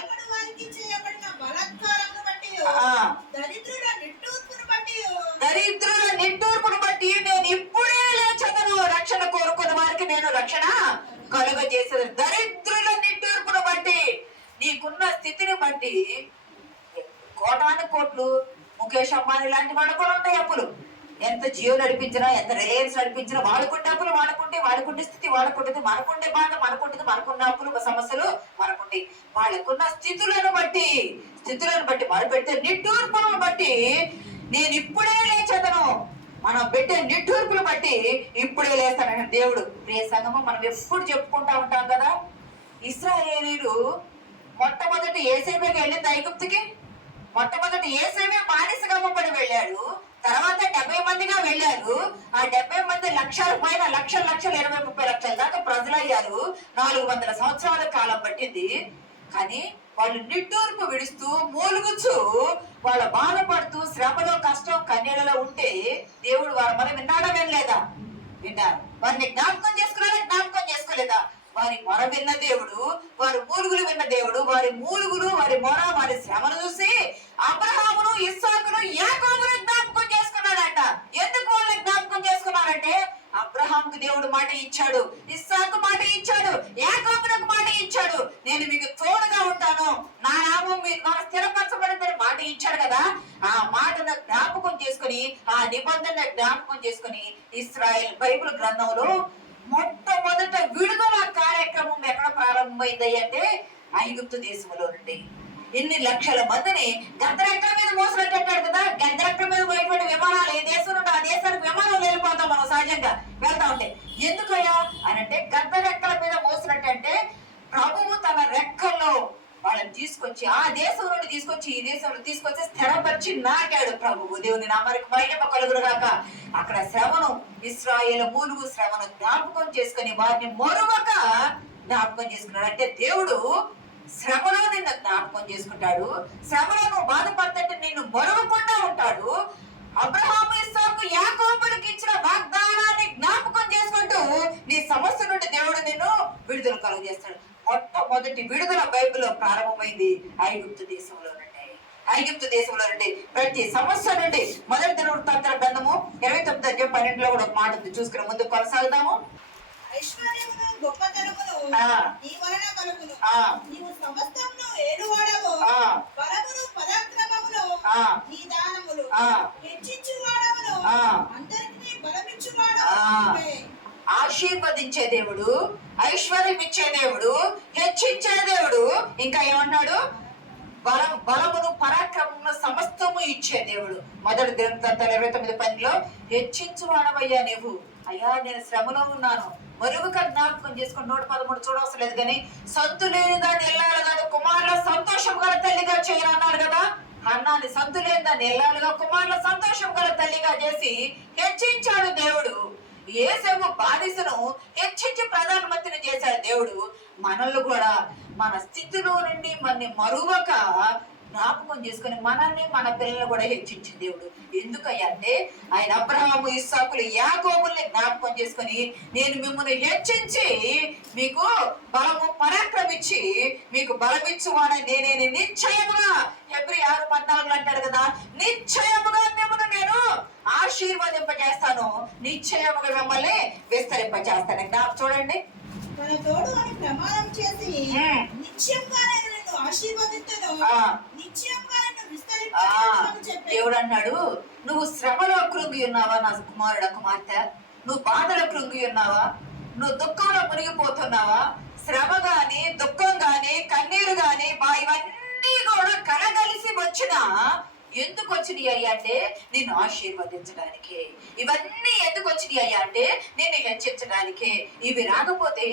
నిట్టూర్పును బట్టి నేను ఇప్పుడే లేచదను, రక్షణ కోరుకున్న వారికి నేను రక్షణ కలుగ చేసేది. దరిద్రుల నిట్టూర్పును బట్టి, నీకున్న స్థితిని బట్టి కోటాను కోట్లు ముఖేష్ అంబానీ లాంటి వాళ్ళు కూడా ఉంటాయి అప్పులు. ఎంత జియో నడిపించినా, ఎంత రిలయన్స్ నడిపించినా వాళ్ళకుంటే అప్పులు, వాళ్ళకుంటే స్థితి వాళ్ళకుంటుంది, మనకుండే బాధ మనకుంటుంది, మనకున్న అప్పులు సమస్యలు మనకుంటాయి. వాళ్ళకున్న స్థితులను బట్టి మొదలుపెడితే నిట్టూర్పులను బట్టి నేను ఇప్పుడే లేచదను. మనం పెట్టే నిట్టూర్పులు బట్టి ఇప్పుడే లేస్తానని దేవుడు. ప్రియ సంగమం, మనం ఎప్పుడు చెప్పుకుంటా ఉంటాం కదా, ఇశ్రాయేలీయులు మొట్టమొదటి యేసేపుకి వెళ్ళింది ఐగుప్తుకి. మొట్టమొదటి యేసేపే బానిసగా అమ్మబడి వెళ్ళాడు. తర్వాత 70 మందిగా వెళ్ళారు. ఆ 70 మంది లక్షల పైన, లక్షలు 20-30 లక్షల దాకా ప్రజలయ్యారు. 400 సంవత్సరాల కాలం పట్టింది. కానీ వాళ్ళు నిట్టూర్పు విడుస్తూ మూలుగుచు వాళ్ళ బాధపడుతూ శ్రమలో కష్టం కన్నీళ్ళలో ఉంటే దేవుడు వారు మనం విన్నాడా వినలేదా? విన్నారు. వారిని జ్ఞాపకం చేసుకోలేదా? వారి మొర విన్న దేవుడు, వారి మూలుగులు విన్న దేవుడు, వారి మొర, వారి శ్రమను చూసి అబ్రహామును, ఇస్సాకును, యాకోబును జ్ఞాపకం చేసుకున్నాడంట. ఎందుకు వాళ్ళని జ్ఞాపకం చేసుకున్నారంటే, అబ్రహాముకు దేవుడు మాట ఇచ్చాడు, ఇస్సాకు మాట ఇచ్చాడు, యాకోబునకు మాట ఇచ్చాడు, నేను మీకు తోడుగా ఉంటాను, నా నామం మీకు స్థిరపరచబడిందని మాట ఇచ్చాడు కదా. ఆ మాటను జ్ఞాపకం చేసుకుని, ఆ నిబంధన జ్ఞాపకం చేసుకుని ఇశ్రాయేల్ బైబిల్ గ్రంథంలో మొట్టమొదట విడుదల కార్యక్రమం ఎక్కడ ప్రారంభమైంది అంటే ఐగుప్తు దేశంలో నుండి. ఇన్ని లక్షల మందిని గద్దరెక్కల మీద మోసపెట్టాడు కదా. గద్దరెక్కల మీద పోయేటువంటి విమానాలు ఏ దేశం నుండి ఆ దేశానికి విమానాలు వెళ్ళిపోతాం మనం సహజంగా వెళ్తా ఉంటే. ఎందుకయ్యా అని అంటే, గద్దరెక్కల మీద మోసినట్టంటే ప్రభువు తన రెక్కల్లో వాళ్ళని తీసుకొచ్చి ఆ దేశం నుండి తీసుకొచ్చి ఈ దేశంలో తీసుకొచ్చి స్థిరపరిచి నాటాడు ప్రభువు. దేవుని నామానికి మహిమ కలుగునుగాక. అక్కడ శ్రమను, ఇశ్రాయేలు మూలుగు శ్రమను జ్ఞాపకం చేసుకుని వారిని మరొక జ్ఞాపకం చేసుకున్నాడు. అంటే దేవుడు శ్రమలో నిన్ను జ్ఞాపకం చేసుకుంటాడు. శ్రమలో నువ్వు బాధపడుతుంటే నిన్ను మరవకుండా ఉంటాడు. అబ్రహాము ఇస్సాకు యాకోబులకు ఇచ్చిన వాగ్దానాన్ని జ్ఞాపకం చేసుకుంటూ నీ సమస్య నుండి దేవుడు నిన్ను విడుదల కలుగజేస్తాడు. మొట్టమొదటి విడుదల బైబిల్లో ప్రారంభమైంది ఐగుప్తు దేశంలో నుండి. ప్రతి సమస్య నుండి మొదటి దినవృత్తాంతాల గ్రంథము 29:12 కూడా ఒక మాట ఉంది. చూసుకుని ముందు కొనసాగుదాము. ఐశ్వర్యమును గొప్పతనమును నీ వలన కలుగును. నీవు సమస్తమును ఏలువాడవు. బలమును పరాక్రమమును నీ దానములు. హెచ్చించువాడవును. అందరికీ బలమిచ్చువాడవు. ఆశీర్వదించే దేవుడు, ఐశ్వర్యం ఇచ్చే దేవుడు, హెచ్చించే దేవుడు, ఇంకా ఏమన్నాడు? బలమును పరాక్రమమును సమస్తము ఇచ్చే దేవుడు. మొదటి దినవృత్తాంతాలు 29:10 హెచ్చించువాడవయ్యా నీవు. అయ్యా నేను శ్రమలో ఉన్నాను, మరుగుగా జ్ఞాపకం చేసుకుని 113 చూడవలసిన లేదు కానీ సంతు లేని దాన్ని ఎల్లాలుగా కుమారుల సంతోషం గల తల్లిగా చేయను అన్నాడు కదా. అన్నాన్ని సంతు లేని దాన్ని ఎల్లాలుగా కుమారుల సంతోషం గల తల్లిగా చేసి హెచ్చించాడు దేవుడు. యేసేపు బానిసను హెచ్చించి ప్రధానమంత్రిని చేశాడు దేవుడు. మనల్ని కూడా మన స్థితిలో నుండి మనని మరువక జ్ఞాపకం చేసుకుని మనల్ని మన పిల్లలు కూడా హెచ్చించే దేవుడు. ఎందుకయ్యా అంటే ఆయన అబ్రహాము ఇస్సాకులు యాకోబుల్ని జ్ఞాపకం చేసుకుని నేను మిమ్మల్ని హెచ్చించి మీకు బలము పరాక్రమించి మీకు బలమిచ్చువాడని నేనే నిశ్చయముగా హెబ్రీ 6:14 అంటాడు కదా, నిశ్చయముగా మిమ్మల్ని నేను ఆశీర్వదింపజేస్తాను, నిశ్చయముగా మిమ్మల్ని విస్తరింపజేస్తాను. చూడండి, మన తోడు అని ప్రమాణం చేసి నిశ్చయంగా నేను ఆశీర్వదించను, నిశ్చయంగా నేను విస్తరింపజేస్తాను చెప్పి దేవుడు అన్నాడు. నువ్వు శ్రమలో కృంగి ఉన్నావా నా కుమారుడు కుమార్తె? నువ్వు బాధలో కృంగి ఉన్నావా? నువ్వు దుఃఖంలో మునిగిపోతున్నావా? శ్రమ గాని, దుఃఖం గాని, కన్నీరు గాని ఇవన్నీ కూడా కలగలిసి వచ్చినా ఎందుకు వచ్చినాయి అయ్యా అంటే నిన్ను ఆశీర్వదించడానికి. ఇవన్నీ ఎందుకు వచ్చినాయి అయ్యా అంటే నిన్ను హెచ్చించడానికి. ఇవి రాకపోతే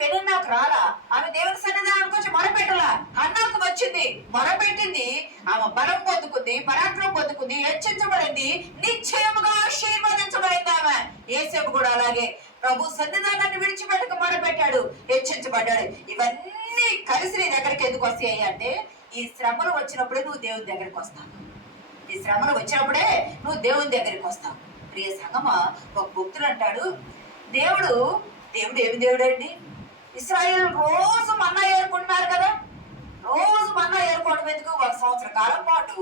పెనున్నాకు రాలా. ఆమె దేవుని సన్నిధానానికి వచ్చి మొరపెట్టలా. అన్నాకు వచ్చింది, మొరపెట్టింది, ఆమె బలం పొందుకుంది, పరాక్రమం పొందుకుంది, హెచ్చించబడింది, నిశ్చయముగా ఆశీర్వదించబడింది. ఆమె యేసేపు కూడా అలాగే ప్రభు సన్నిధానాన్ని విడిచిపెట్టక మొరపెట్టాడు, హెచ్చించబడ్డాడు. ఇవన్నీ కలిసి నీ దగ్గరికి ఎందుకు వస్తాయి అంటే ఈ శ్రమలు వచ్చినప్పుడే నువ్వు దేవుని దగ్గరికి వస్తావు. ఈ శ్రమలు వచ్చినప్పుడే నువ్వు దేవుని దగ్గరికి వస్తావు. ప్రియ సంగమా, ఒక భక్తుడు అంటాడు, దేవుడు ఏమి దేవుడు అండి? ఇశ్రాయేలు రోజు మన్నా ఏరుకుంటున్నారు కదా. రోజు మన్నా ఏరుకోవడం ఎందుకు? 1 సంవత్సర కాలం పాటు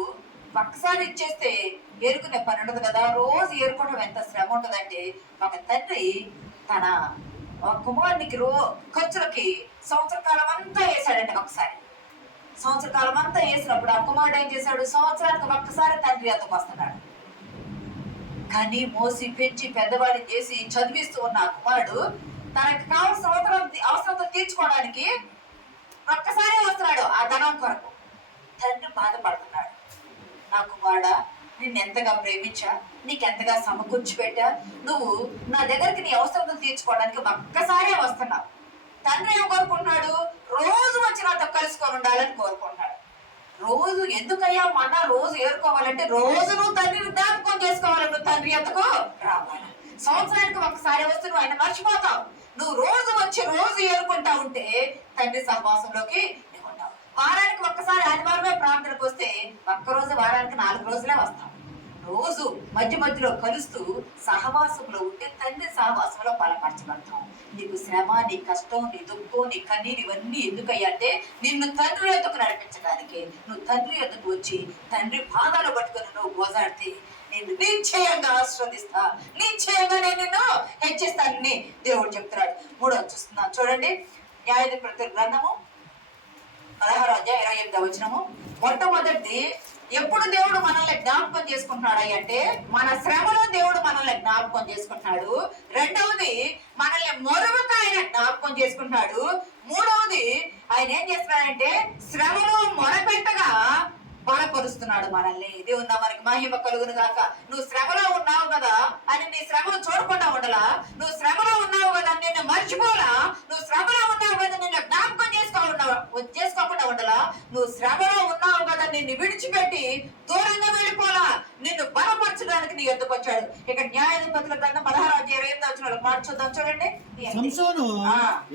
ఒక్కసారి ఇచ్చేస్తే ఏరుకునే పని ఉండదు కదా. రోజు ఏరుకోవడం ఎంత శ్రమ ఉంటుందంటే ఒక తండ్రి తన కుమారునికి ఖర్చులకి సంవత్సర కాలం అంతా వేసాడంటే ఒకసారి. సంవత్సర కాలం అంతా వేసినప్పుడు ఆ కుమారుడు ఏం చేశాడు? సంవత్సరానికి ఒక్కసారి తండ్రి అంతకు వస్తున్నాడు. కానీ మోసి పెంచి పెద్దవాడిని చేసి చదివిస్తూ ఉన్న ఆ కుమారుడు తనకు కావాల్సిన అవసరం తీర్చుకోవడానికి ఒక్కసారి వస్తున్నాడు ఆ ధనం కొరకు. తండ్రి బాధపడుతున్నాడు, నా కుమారుడా నిన్ను ఎంతగా ప్రేమించా, నీకెంతగా సమకూర్చి పెట్టా, నువ్వు నా దగ్గరికి నీ అవసరం తీర్చుకోవడానికి ఒక్కసారే వస్తున్నావు. తండ్రి ఏం కోరుకుంటున్నాడు? రోజు వచ్చి నాతో కలుసుకొని ఉండాలని కోరుకుంటున్నాడు. రోజు ఎందుకయ్యా మన రోజు ఏరుకోవాలంటే రోజు నువ్వు తండ్రిని జ్ఞాపకం చేసుకోవాలి. నువ్వు తండ్రి ఎంతకో రావాలి. సంవత్సరానికి ఒక్కసారి వస్తే నువ్వు ఆయన మర్చిపోతావు. నువ్వు రోజు వచ్చి రోజు ఏరుకుంటా ఉంటే తండ్రి సహవాసంలోకి ఉంటావు. వారానికి ఒక్కసారి ఆదివారమే ప్రార్థనకు వస్తే ఒక్కరోజు వారానికి 4 రోజులే వస్తావు. రోజు మధ్యలో కలుస్తూ సహవాసంలో ఉంటే తండ్రి సహవాసంలో బలపరచబడతాం. నీకు శ్రమ, నీ కష్టం, నీ దుఃఖం, నీ కన్నీరు ఇవన్నీ ఎందుకయ్యా అంటే నిన్ను తండ్రి ఎద్దుకు నడిపించడానికి. నువ్వు తండ్రి ఎద్దుకు వచ్చి తండ్రి పాదాలు పట్టుకుని నువ్వు గోజాడితే నేను నిశ్చయంగా ఆశీర్వదిస్తా, నిశ్చయంగా నేను నిన్ను హెచ్చిస్తానని దేవుడు చెప్తున్నాడు. 3వ చూస్తున్నాను చూడండి, న్యాయాధిపతుల గ్రంథము 16:28 మొట్టమొదటి ఎప్పుడు దేవుడు మనల్ని జ్ఞాపకం చేసుకుంటున్నాడు అంటే మన శ్రమలో దేవుడు మనల్ని జ్ఞాపకం చేసుకుంటున్నాడు. రెండవది మనల్ని మరువక ఆయన జ్ఞాపకం చేసుకుంటున్నాడు. మూడవది ఆయన ఏం చేస్తున్నాడంటే శ్రమలో మొరపెట్టగా బలపరుస్తున్నాడు మనల్ని. దేవుని నామానికి మహిమ కలుగును గాక. నువ్వు శ్రమలో ఉన్నావు కదా అని నీ శ్రమను చూడకుండా ఉండలా. నువ్వు శ్రమలో ఉన్నావు కదా నిన్ను మర్చిపోలా. నువ్వు శ్రమలో ఉన్నావు కదా నిన్ను జ్ఞాపకం చేసుకోకుండా ఉండలా. నువ్వు శ్రమలో ఉన్నావు కదా నిన్ను విడిచిపెట్టి దూరంగా వెళ్ళిపోలా. నిన్ను బలపరచడానికి నీ ఎద్దుకు వచ్చాడు. ఇక న్యాయాధిపతుల గ్రంథం 16:28 మాట చూద్దాం చూడండి. సంసోను,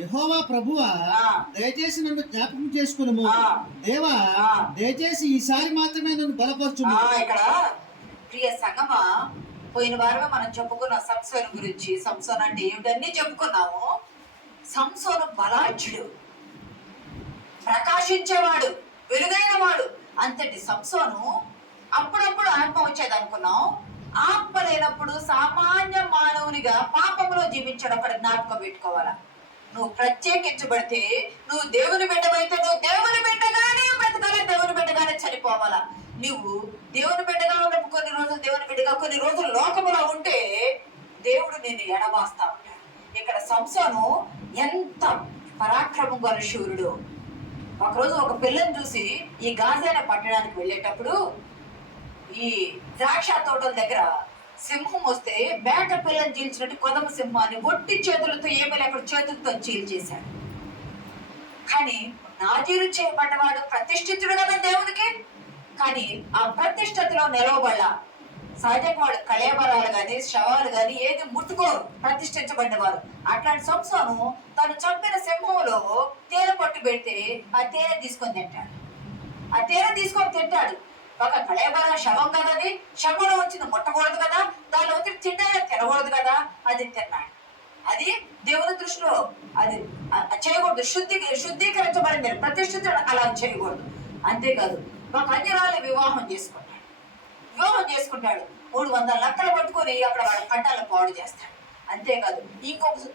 యెహోవా ప్రభువా దయచేసి నన్ను జ్ఞాపకం చేసుకునుము. దేవా దయచేసి ఈసారి మాత్రమే నన్ను బలపరచుము. ఇక్కడ ప్రియ సంగమా, పోయిన వారమే మనం చెప్పుకున్న సంసోను గురించి. సంసోను అంటే ఏమిటన్నీ చెప్పుకున్నాము. సంసోను బలాఢ్యుడు, ప్రకాశించేవాడు, వెలుగైన వాడు. అంతటి సంసోను అప్పుడప్పుడు ఆత్మ వచ్చేది అనుకున్నాం. ఆత్మ లేనప్పుడు సామాన్య మానవునిగా పాపంలో జీవించడం అక్కడ జ్ఞాపకం పెట్టుకోవాలా. నువ్వు ప్రత్యేకించబడితే, నువ్వు దేవుని బిడ్డవైతే నువ్వు దేవుని బిడ్డగానే బ్రతకాలి, దేవుని బిడ్డగానే చనిపోవాలా. నువ్వు దేవుని బిడ్డగా ఉన్నప్పుడు కొన్ని రోజులు దేవుని బిడ్డగా, కొన్ని రోజులు లోకములో ఉంటే దేవుడు నిన్ను ఎడబాస్తా ఉంటాడు. ఇక్కడ సంసోను ఎంత పరాక్రమం గల శూరుడు. ఒకరోజు ఒక పిల్లని చూసి ఈ గాజాన పట్టణానికి వెళ్ళేటప్పుడు ఈ ద్రాక్ష తోటల దగ్గర సింహం వస్తే బేట పిల్లని చీల్చినట్టు కొదమ సింహాన్ని ఒట్టి చేతులతో ఏమీ లేకుండా చేతులతో చీల్చేశాడు. కానీ నాజీరు చేయబడ్డవాడు ప్రతిష్ఠితుడు కదా దేవునికి. కానీ ఆ ప్రతిష్టతలో నిలవబడ్డ సహజంగా వాడు కళేబరాలు గాని శవాలు గాని ఏది ముట్టుకోరు ప్రతిష్ఠించబడ్డవారు. అట్లాంటి సంసోను తను చంపిన సింహంలో తేనె పట్టు పెడితే ఆ తేనె తీసుకొని తింటాడు. ఆ తేనె తీసుకొని తింటాడు. ఒక కళేబర శవం కదది, శవంలో వచ్చింది ముట్టకూడదు కదా, దానిలో వచ్చి తింటే తినకూడదు కదా, అది తిన్నాడు. అది దేవుని దృష్టిలో అది చేయకూడదు. శుద్ధీకరించబడింది, ప్రతిష్ఠితుడు అలా చేయకూడదు. అంతేకాదు ఒక అన్యరాలు వివాహం చేసుకుంటాడు. 300 లక్కలు పట్టుకొని అక్కడ వాళ్ళ పంటలను పాడు చేస్తాడు. అంతేకాదు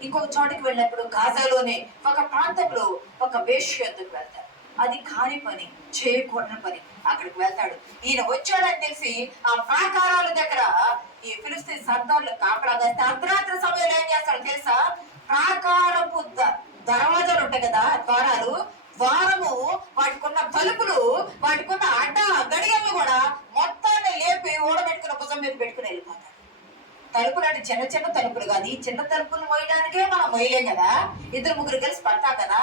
ఇంకొక చోటికి వెళ్ళినప్పుడు గాజాలోనే ఒక ప్రాంతంలో ఒక వేశ్యకు వెళ్తాడు. అది కాని పని, చేయకూడని పని. అక్కడికి వెళ్తాడు. ఈయన వచ్చాడని తెలిసి ఆ ప్రాకారాల దగ్గర ఈ ఫిలిస్తీన్ సర్దార్లు కాపలా కాస్తే అర్ధరాత్రి సమయంలో ఏం చేస్తాడు తెలుసా? ప్రాకారపు దర్వాజాలు ఉంటాయి కదా, ద్వారాలు, ద్వారము వాటికున్న తలుపులు, వాటికున్న అడ్డ గడియలు కూడా మొత్తాన్ని లేపి ఓడబెట్టుకున్న భుజం మీద పెట్టుకుని వెళ్ళిపోతాడు. తలుపులు అంటే చిన్న చిన్న తలుపులు కాదు. ఈ చిన్న తలుపులు మోయడానికే మనం మోయలేం కదా, 2-3 కలిసి పడతాం కదా.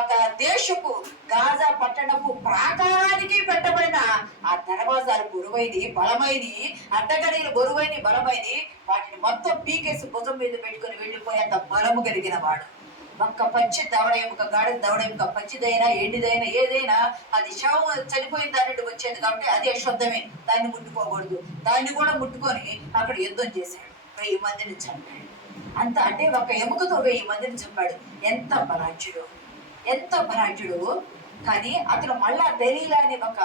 ఒక దేశపు గాజా పట్టణపు ప్రాకారానికి పెట్టబడిన ఆ దర్వాజాలు బరువైనవి, బలమైనవి, అడ్డగడియలు బరువైనవి, బలమైనవి. వాటిని మొత్తం పీకేసి భుజం మీద పెట్టుకుని వెళ్ళిపోయేంత బలము కలిగిన వాడు. ఒక్క పచ్చి దవడ ఎముక, గాడి దవడ ఎముక, పచ్చిదైనా ఎండిదైనా ఏదైనా అది శవం చనిపోయిన దాని వచ్చేది కాబట్టి అది అశుద్ధమే, దాన్ని ముట్టుకోకూడదు. దాన్ని కూడా ముట్టుకొని అక్కడ యుద్ధం చేశాడు. 1000 మందిని చంపాడు. అంత అంటే ఒక ఎముకతో 1000 మందిని చంపాడు. ఎంత బలాఢ్యుడు. కానీ అతను మళ్ళా తెలియలేని ఒక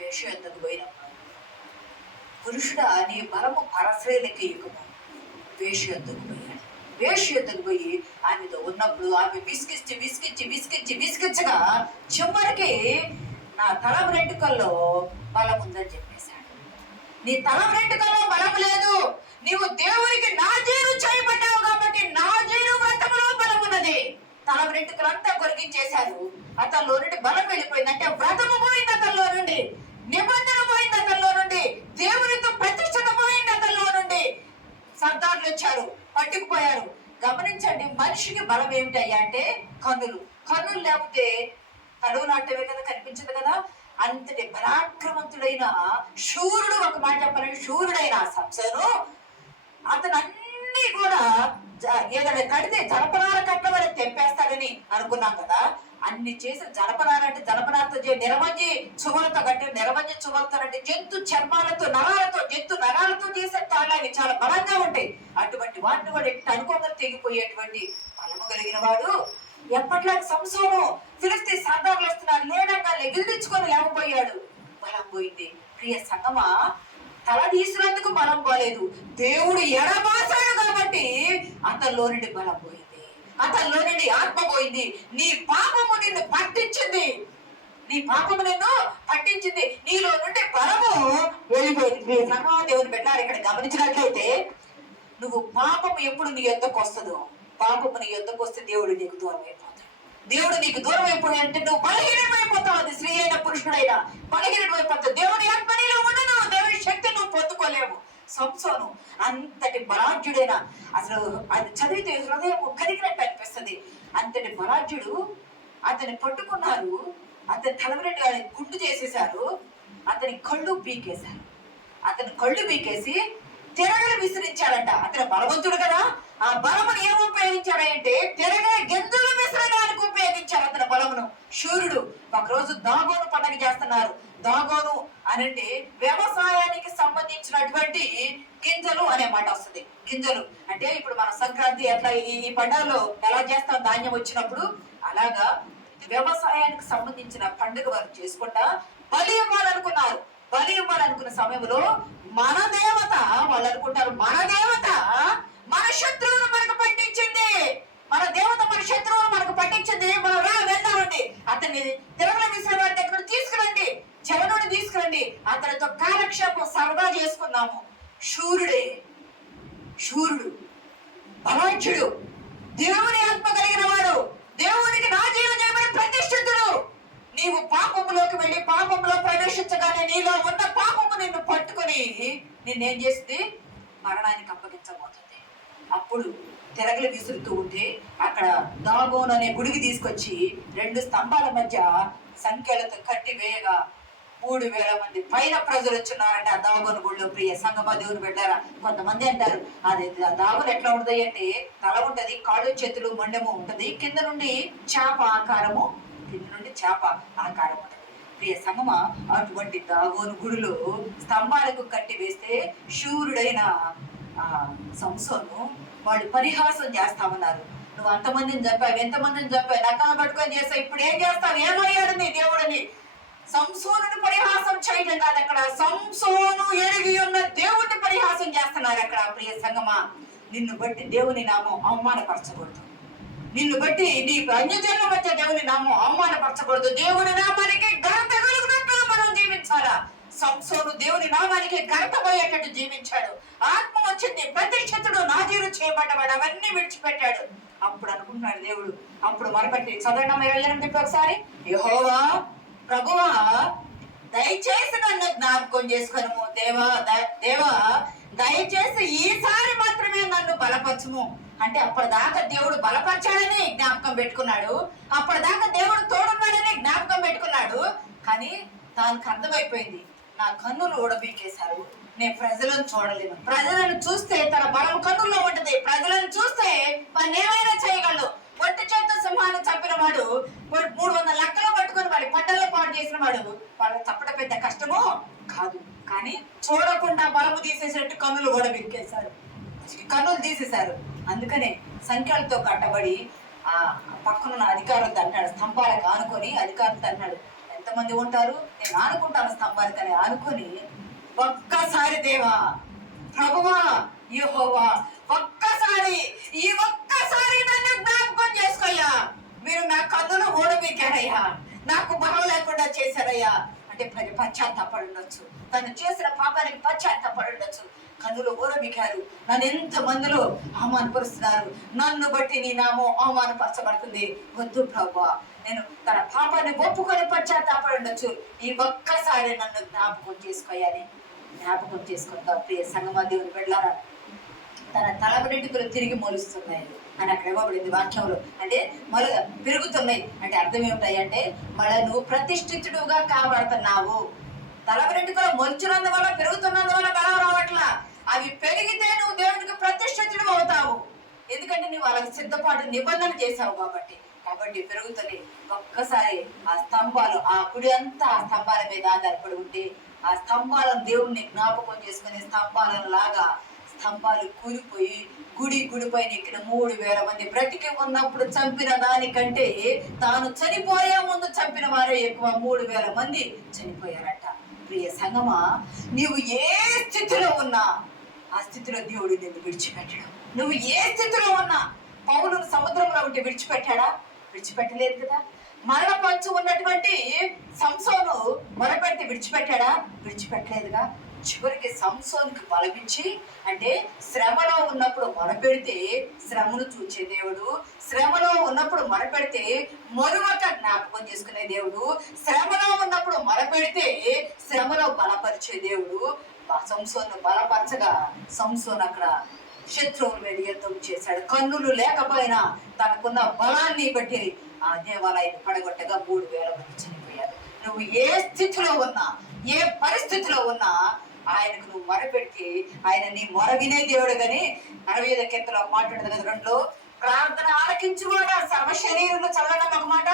వేశ్యకు పోయినప్పుడు, పురుషుడా నీ బలము పరశ్రేలకి ఎక్కువ. వేశ్యకు పోయి ఆమెతో ఉన్నప్పుడు ఆమె విసిగించగా చివరికి నా తల వెంట్రుకల్లో బలం ఉందని చెప్పేశాడు. నీ తల వెంట్రుకల్లో బలం లేదు, నీవు దేవునికి నాజీరు చేయబడ్డావు కాబట్టి నాజీరు వ్రతములో బలం ఉన్నది. తల వెంట్రుకలంతా కొరిగించేశారు. అతనిలో నుండి బలం వెళ్ళిపోయింది. అంటే వ్రతము పోయింది అతనిలో నుండి, నిబంధన పోయింది అతనిలో నుండి, దేవునితో ప్రతిష్టత పోయింది అతనిలో నుండి. సర్దార్లు వచ్చారు, పట్టుకుపోయారు. గమనించండి, మనిషికి బలం ఏమిటయ్యా అంటే కన్నులు లేకపోతే తడువు నాటమే కదా, కనిపించదు కదా. అంతటి పరాక్రమంతుడైన శూరుడు, ఒక మాట చెప్పాలంటే శూరుడైన సంసోను, అతను అన్ని కూడా ఏదైనా కడితే జనపనార కట్టబడి తెంపేస్తాడని అనుకున్నాం కదా. అన్ని చేసిన జనపనారంటే జనపనారతో నిరవంజి చువలతో కట్టి, నిరవంజి చువలతో అంటే జంతు చర్మాలతో జంతు నరాలతో చేసే తాళ్ళని చాలా బలంగా ఉంటాయి. అటువంటి వాటిని కూడా ఎట్టు అనుకోగా తెగిపోయేటువంటి బలము కలిగిన వాడు. ఎప్పట్లాగా సంసోను ఫిలిస్తీన్ సర్దార్లు వస్తున్నారు, లేడంగా ఎగిరించుకొని లేకపోయాడు, బలం పోయింది. ప్రియ సంగమా, తల తీసినందుకు బలం పోలేదు, దేవుడు ఎడబాసాడు కాబట్టి అతనిలో నుండి బలం పోయింది, అతనిలో నుండి ఆత్మ పోయింది. నీ పాపము నిన్ను పట్టించింది, నీలో నుండి బలము వెళ్ళిపోయింది. సంగమా, దేవుని పెట్టారు. ఇక్కడ గమనించినట్లయితే నువ్వు పాపము ఎప్పుడు నీ యొద్దకు వస్తుందో, పాపము నీ యొద్దకు వస్తే దేవుడు నీకు దూరం అయిపోతాడు. దేవుడు నీకు దూరం అయిపోయి అంటే నువ్వు బలహీనమైపోతావు. అది స్త్రీ అయినా పురుషుడైనా బలహీనమైపోతావు. దేవుడి ఆత్మనిలో ఉండదు, దేవుడి శక్తి నువ్వు పొందుకోలేవు. సంసోను అంతటి బలాఢ్యుడైన, అసలు అది చదివితే హృదయం కరిగినట్టు అనిపిస్తుంది. అంతటి బలాఢ్యుడు. అతన్ని పట్టుకున్నారు, అతని తలవరెడ్డి గారిని గుండు చేసేశారు, అతని కళ్ళు పీకేసి తిరగలు విసిరించాడంట. అతను బలవంతుడు కదా, ఆ బలమును ఏం ఉపయోగించాడంటే తిరగల గింజలు విసరడానికి ఉపయోగించాడు అతని బలమును. శూరుడు. ఒకరోజు దాగోను పండగ చేస్తున్నారు. దాగోను అనంటే వ్యవసాయానికి సంబంధించినటువంటి గింజలు అనే మాట వస్తుంది. గింజలు అంటే ఇప్పుడు మన సంక్రాంతి అట్లా ఈ పండుగలో ఎలా చేస్తాం, ధాన్యం వచ్చినప్పుడు అలాగా వ్యవసాయానికి సంబంధించిన పండుగ వారు చేసుకుంటా బలి ఇవ్వాలనుకున్నారు. బలి ఇవ్వాలనుకున్న సమయంలో మన దేవత, వాళ్ళు అనుకుంటారు మన దేవత మన శత్రువును మనకు పట్టించింది, మన దేవత మన శత్రువును మనకు పట్టించింది, మనం వెళ్దామండి, అతన్ని తిరగల విసిరే వారి దగ్గర తీసుకురండి, జవనుడిని తీసుకురండి, అతనితో కాలక్షేపం సరదా చేసుకున్నాము. శూరుడు, బలాఢ్యుడు, దేవుని ఆత్మ కలిగిన వాడు, దేవునికి రాజీవ చేయబడి ప్రతిష్ఠితుడు, నీవు పాపములోకి వెళ్ళి పాపంలో ప్రవేశించగానే నీలో ఉన్న పాపము నిన్ను పట్టుకుని నిన్నేం చేస్తుంది, మరణానికి అప్పగించబోతుంది. అప్పుడు తిరగలు విసురుతూ ఉంటే అక్కడ దాగోను అనే గుడికి తీసుకొచ్చి 2 స్తంభాల మధ్య సంఖ్యలతో కట్టి వేయగా 3000 మంది పైన ప్రజలు వచ్చున్నారంటే ఆ దాగోను గుడిలో. ప్రియ సంగమా, దేవుని బిడ్డారా, కొంతమంది అంటారు అది దాగోను ఎట్లా ఉంటుంది అంటే తల ఉంటది, కాళ్ళు చేతులు మండెము ఉంటది, కింద నుండి చేప ఆకారము ఉంటది. ప్రియ సంగమా, అటువంటి దాగోను గుడిలో స్తంభాలకు కట్టి వేస్తే శూరుడైన సంసోను వాళ్ళు పరిహాసం చేస్తామన్నారు. నువ్వు అంతమందిని చెప్పావు, ఎంతమందిని చెప్పావు, నక్కలు పట్టుకొని చేస్తావు, ఇప్పుడు ఏం చేస్తావు, ఏమయ్యాడు నీ దేవుడని సంసోనుని పరిహాసం చేయడం కాదు, అక్కడ సంసోను ఎరిగి ఉన్న దేవుడిని పరిహాసం చేస్తున్నారు అక్కడ. ప్రియ సంగమా, నిన్ను బట్టి దేవుని నామం అవమానపరచకూడదు, నిన్ను బట్టి నీ అన్యజనుల మధ్య దేవుని నామం అవమానపరచకూడదు, దేవుని నామానికి ఘనత కలుగునట్లుగా మనం జీవించాలా. సంసోను దేవుని నామానికి ఘనత పోయేటట్టు జీవించాడు. ఆత్మ వచ్చింది, ప్రతిష్ఠితుడు, నాజీరు చేయబడ్డవాడు, అవన్నీ విడిచిపెట్టాడు. అప్పుడు అనుకుంటున్నాడు దేవుడు, అప్పుడు మరపట్టి చదవడం 28 ఒకసారి, యెహోవా ప్రభువా దయచేసి నన్ను జ్ఞాపకం చేసుకొనుము, దేవా దయచేసి ఈసారి మాత్రమే నన్ను బలపరచుము అంటే అప్పటిదాకా దేవుడు బలపరచాడని జ్ఞాపకం పెట్టుకున్నాడు, అప్పటిదాకా దేవుడు తోడున్నాడని జ్ఞాపకం పెట్టుకున్నాడు. కానీ దానికి అర్థమైపోయింది, నా కన్నులు ఊడబీకేశారు, నేను ప్రజలను చూడలేను, ప్రజలను చూస్తే తన బలం కన్నుల్లో ఉంటది, ప్రజలను చూస్తే వాడిని ఏమైనా చేయగలడు. ఒట్టి చేత సింహాన్ని చంపిన వాడు 300 లక్కలు పట్టుకొని వాడి పంటల్లో పాడు చేసిన వాడు వాళ్ళు తప్పడం పెద్ద కష్టమో కాదు. కానీ చూడకుండా బలము తీసేసినట్టు కన్నులు ఊడబీకేశారు, కన్నులు తీసేశారు. అందుకనే సంఖ్యలతో కట్టబడి ఆ పక్కనున్న అధికారులతో అంటాడు, స్తంభాలకు ఆనుకొని అధికారులతో అంటాడు, ఎంతమంది ఉంటారు, నేను ఆనుకుంటాను స్తంభానికి అని ఆనుకొని, ఒక్కసారి దేవా ప్రభువా యెహోవా ఈ ఒక్కసారి నన్ను జ్ఞాపకం చేసుకోయ్యా, మీరు నా కన్నులు ఊడబీకారయ్యా, నాకు బలం లేకుండా చేశారయ్యా అంటే పశ్చాత్తాపడి ఉండొచ్చు, తను చేసిన పాపానికి పశ్చాత్తాపడి ఉండొచ్చు. కన్నులు ఊరబికారు, నన్ను ఎంత మందిలో అవమానపరుస్తున్నారు, నన్ను బట్టి నీ నామం అవమానపరచబడుతుంది. వద్దు ప్రభువా, నేను తన పాపాన్ని ఒప్పుకొని పశ్చాత్తాపడి ఉండొచ్చు, ఈ ఒక్కసారి నన్ను జ్ఞాపకం చేసుకోయాలి. జ్ఞాపకం చేసుకుంటాం. ప్రియ సంగమా, దేవుని బిడ్డలారా, తన తల వెంట్రుకలు తిరిగి మొలుస్తున్నాయి అని అక్కడ ఇవ్వబడింది వాక్యంలో. అంటే పెరుగుతున్నాయి అంటే అర్థం ఏమిటాయి అంటే మళ్ళీ నువ్వు ప్రతిష్ఠితుడుగా కాబడుతున్నావు. తల వెంట్రుకలు మొలిచినందువల్ల, పెరుగుతున్నందువల్ల బలం రావట్లా, అవి పెరిగితే నువ్వు దేవునికి ప్రతిష్ఠితుడు అవుతావు. ఎందుకంటే నువ్వు వాళ్ళకి సిద్ధపాటు నిబంధన చేసావు కాబట్టి పెరుగుతుంది. ఒక్కసారి ఆ స్తంభాలు, ఆ గుడి అంతా ఆ స్తంభాల మీద ఆధారపడి ఉంటే ఆ స్తంభాలను దేవుణ్ణి జ్ఞాపకం చేసుకునే స్తంభాలను లాగా స్తంభాలు కూలిపోయి గుడిపైన ఎక్కిన 3000 మంది బ్రతికి ఉన్నప్పుడు చంపిన దానికంటే తాను చనిపోయే ముందు చంపిన వారే ఎక్కువ. 3000 మంది చనిపోయారట. ప్రియ సంగమా, నీవు ఏ స్థితిలో ఉన్నా ఆ స్థితిలో దేవుడు నిన్ను విడిచిపెట్టడు. నువ్వు ఏ స్థితిలో ఉన్నా, పౌలును సముద్రంలో ఉంటే విడిచిపెట్టలేదు కదా. మరణపంచు ఉన్నటువంటి సంసోను మొరపెడితే విడిచిపెట్టలేదుగా. చివరికి సంసోనుకి బలమిచ్చి, అంటే శ్రమలో ఉన్నప్పుడు మొరపెడితే శ్రమను చూచే దేవుడు, శ్రమలో ఉన్నప్పుడు మొరపెడితే మరువక జ్ఞాపకం చేసుకునే దేవుడు, శ్రమలో ఉన్నప్పుడు మొరపెడితే శ్రమలో బలపరిచే దేవుడు. సంసోను బలపరచగా సంసోను అక్కడ శత్రువుల మీద యుద్ధం చేశాడు. కన్నులు లేకపోయినా తనకున్న బలాన్ని బట్టి ఆ దేవాలయాన్ని పడగొట్టగా 3000 మంది చనిపోయారు. నువ్వు ఏ స్థితిలో ఉన్నా, ఏ పరిస్థితిలో ఉన్నా ఆయనకు నువ్వు మొరపెడితే ఆయన నీ మొర వినే దేవుడు. కానీ 65 కీర్తనలో మాట్లాడదు కదా 2లో, ప్రార్థన ఆలకించువాడా సర్వ శరీరంలో చల్లడం ఒక మాట,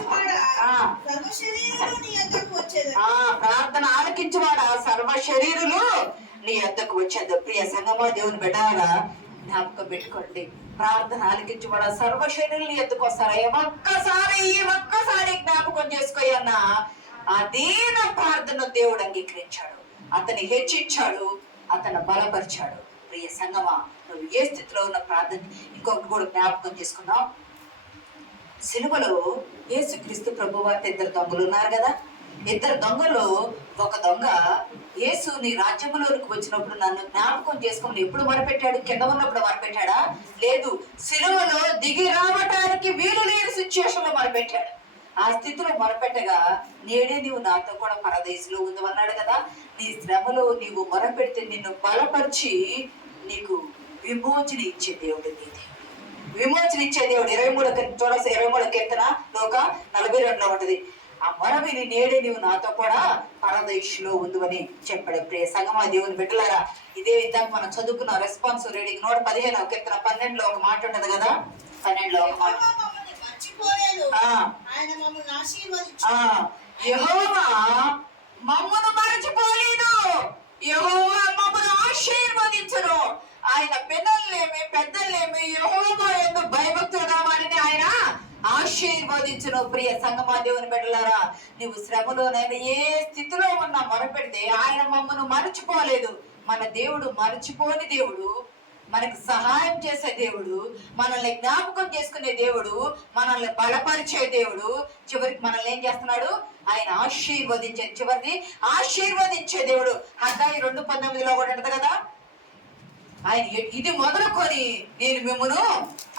ఆలకించువాడా, ఆ. సర్వ శరీరులు నీ యొద్దకు వచ్చేదరు. ప్రార్థన ఆలకించువాడా సర్వ శరీరులు నీ యొద్దకు వచ్చేది. ప్రియ సంగమా దేవుని బిడ్డలారా జ్ఞాపకం పెట్టుకోండి, ప్రార్థన ఆలకించువాడా సర్వ శరీరులు నీ యొద్దకు వస్తారా? ఒక్కసారి జ్ఞాపకం చేసుకోయన్న ఆ దీన ప్రార్థన దేవుడు అంగీకరించాడు, అతన్ని హెచ్చించాడు, అతను బలపరిచాడు. ప్రియ సంగమా నువ్వు ఏ స్థితిలో ఉన్న ప్రార్థన ఇంకొకటి కూడా జ్ఞాపకం చేసుకున్నావు. సిలువలో యేసుక్రీస్తు ప్రభువారితో ఇద్దరు దొంగలు ఉన్నారు కదా. ఇద్దరు దొంగలు, ఒక దొంగ యేసు నీ రాజ్యంలోనికి వచ్చినప్పుడు నన్ను జ్ఞాపకం చేసుకుని ఎప్పుడు మొరపెట్టాడు? కింద ఉన్నప్పుడు మొరపెట్టాడా? లేదు, సిలువలో దిగి రావటానికి వీలు లేని సిచ్యువేషన్ లో మొరపెట్టాడు. ఆ స్థితిలో మొరపెట్టగా నేడే నీవు నాతో కూడా పరదేశంలో ఉందన్నాడు కదా. నీ శ్రమలో నీవు మొరపెడితే నిన్ను బలపరిచి నీకు విమోచన ఇచ్చే దేవుడు నీది. విమోచన ఇచ్చే దేవుడు 23 కీర్తన 42 ఉంటది. ఆ మొరవిని నేడే నీవు నాతో కూడా పరదేశంలో ఉందని చెప్పాడు. ప్రియ సంగమా దేవుని బిడ్డలారా, ఇదే ఇందాక మనం చదువుకున్న రెస్పాన్స్ రీడింగ్ 115 కీర్తన 12 ఒక మాట ఉంటది కదా. 12 ఒక మాట, ఆయన మమ్మల్ని ఆశీర్వదించు. యెహోవా మమ్మను మరచిపోలేదు, యెహోవా మమ్మను ఆశీర్వదించును. ఆయన పిల్లల్నేమి పెద్దల్నేమి యెహోవా యందు భయభక్తులుగా వారిని ఆయన ఆశీర్వదించును. ప్రియ సంగమా దేవుని బిడ్డలారా, నువ్వు శ్రమలోనైనా ఏ స్థితిలో ఉన్నా మొరపెడితే ఆయన మమ్మను మరచిపోలేదు. మన దేవుడు మరచిపోని దేవుడు, మనకు సహాయం చేసే దేవుడు, మనల్ని జ్ఞాపకం చేసుకునే దేవుడు, మనల్ని బలపరిచే దేవుడు. చివరికి మనల్ని ఏం చేస్తున్నాడు? ఆయన ఆశీర్వదించే, చివరిది ఆశీర్వదించే దేవుడు. హగ్గయి 2:19 కూడా ఉంటది కదా. ఆయన ఇది మొదలుకొని నేను మిమ్మల్ని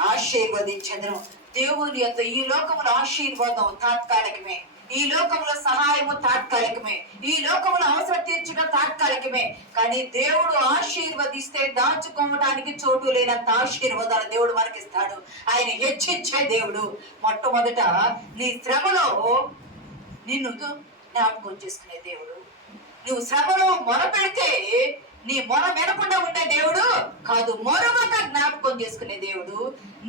ఆశీర్వదించెదను. దేవుని యొక్క ఈ లోకంలో ఆశీర్వాదం తాత్కాలికమే, ఈ లోకంలో సహాయము తాత్కాలికమే, ఈ లోకంలో అవసరం తీర్చడం తాత్కాలికమే. కానీ దేవుడు ఆశీర్వదిస్తే దాచుకోవడానికి చోటు లేనంత ఆశీర్వాదాలు దేవుడు మనకిస్తాడు. ఆయన హెచ్చించే దేవుడు. మొట్టమొదట నీ శ్రమలో నిన్ను జ్ఞాపకం చేసుకునే దేవుడు. నువ్వు శ్రమలో మొరపెడితే నీ మొర వినకుండా ఉండే దేవుడు కాదు, మొరవక జ్ఞాపకం చేసుకునే దేవుడు.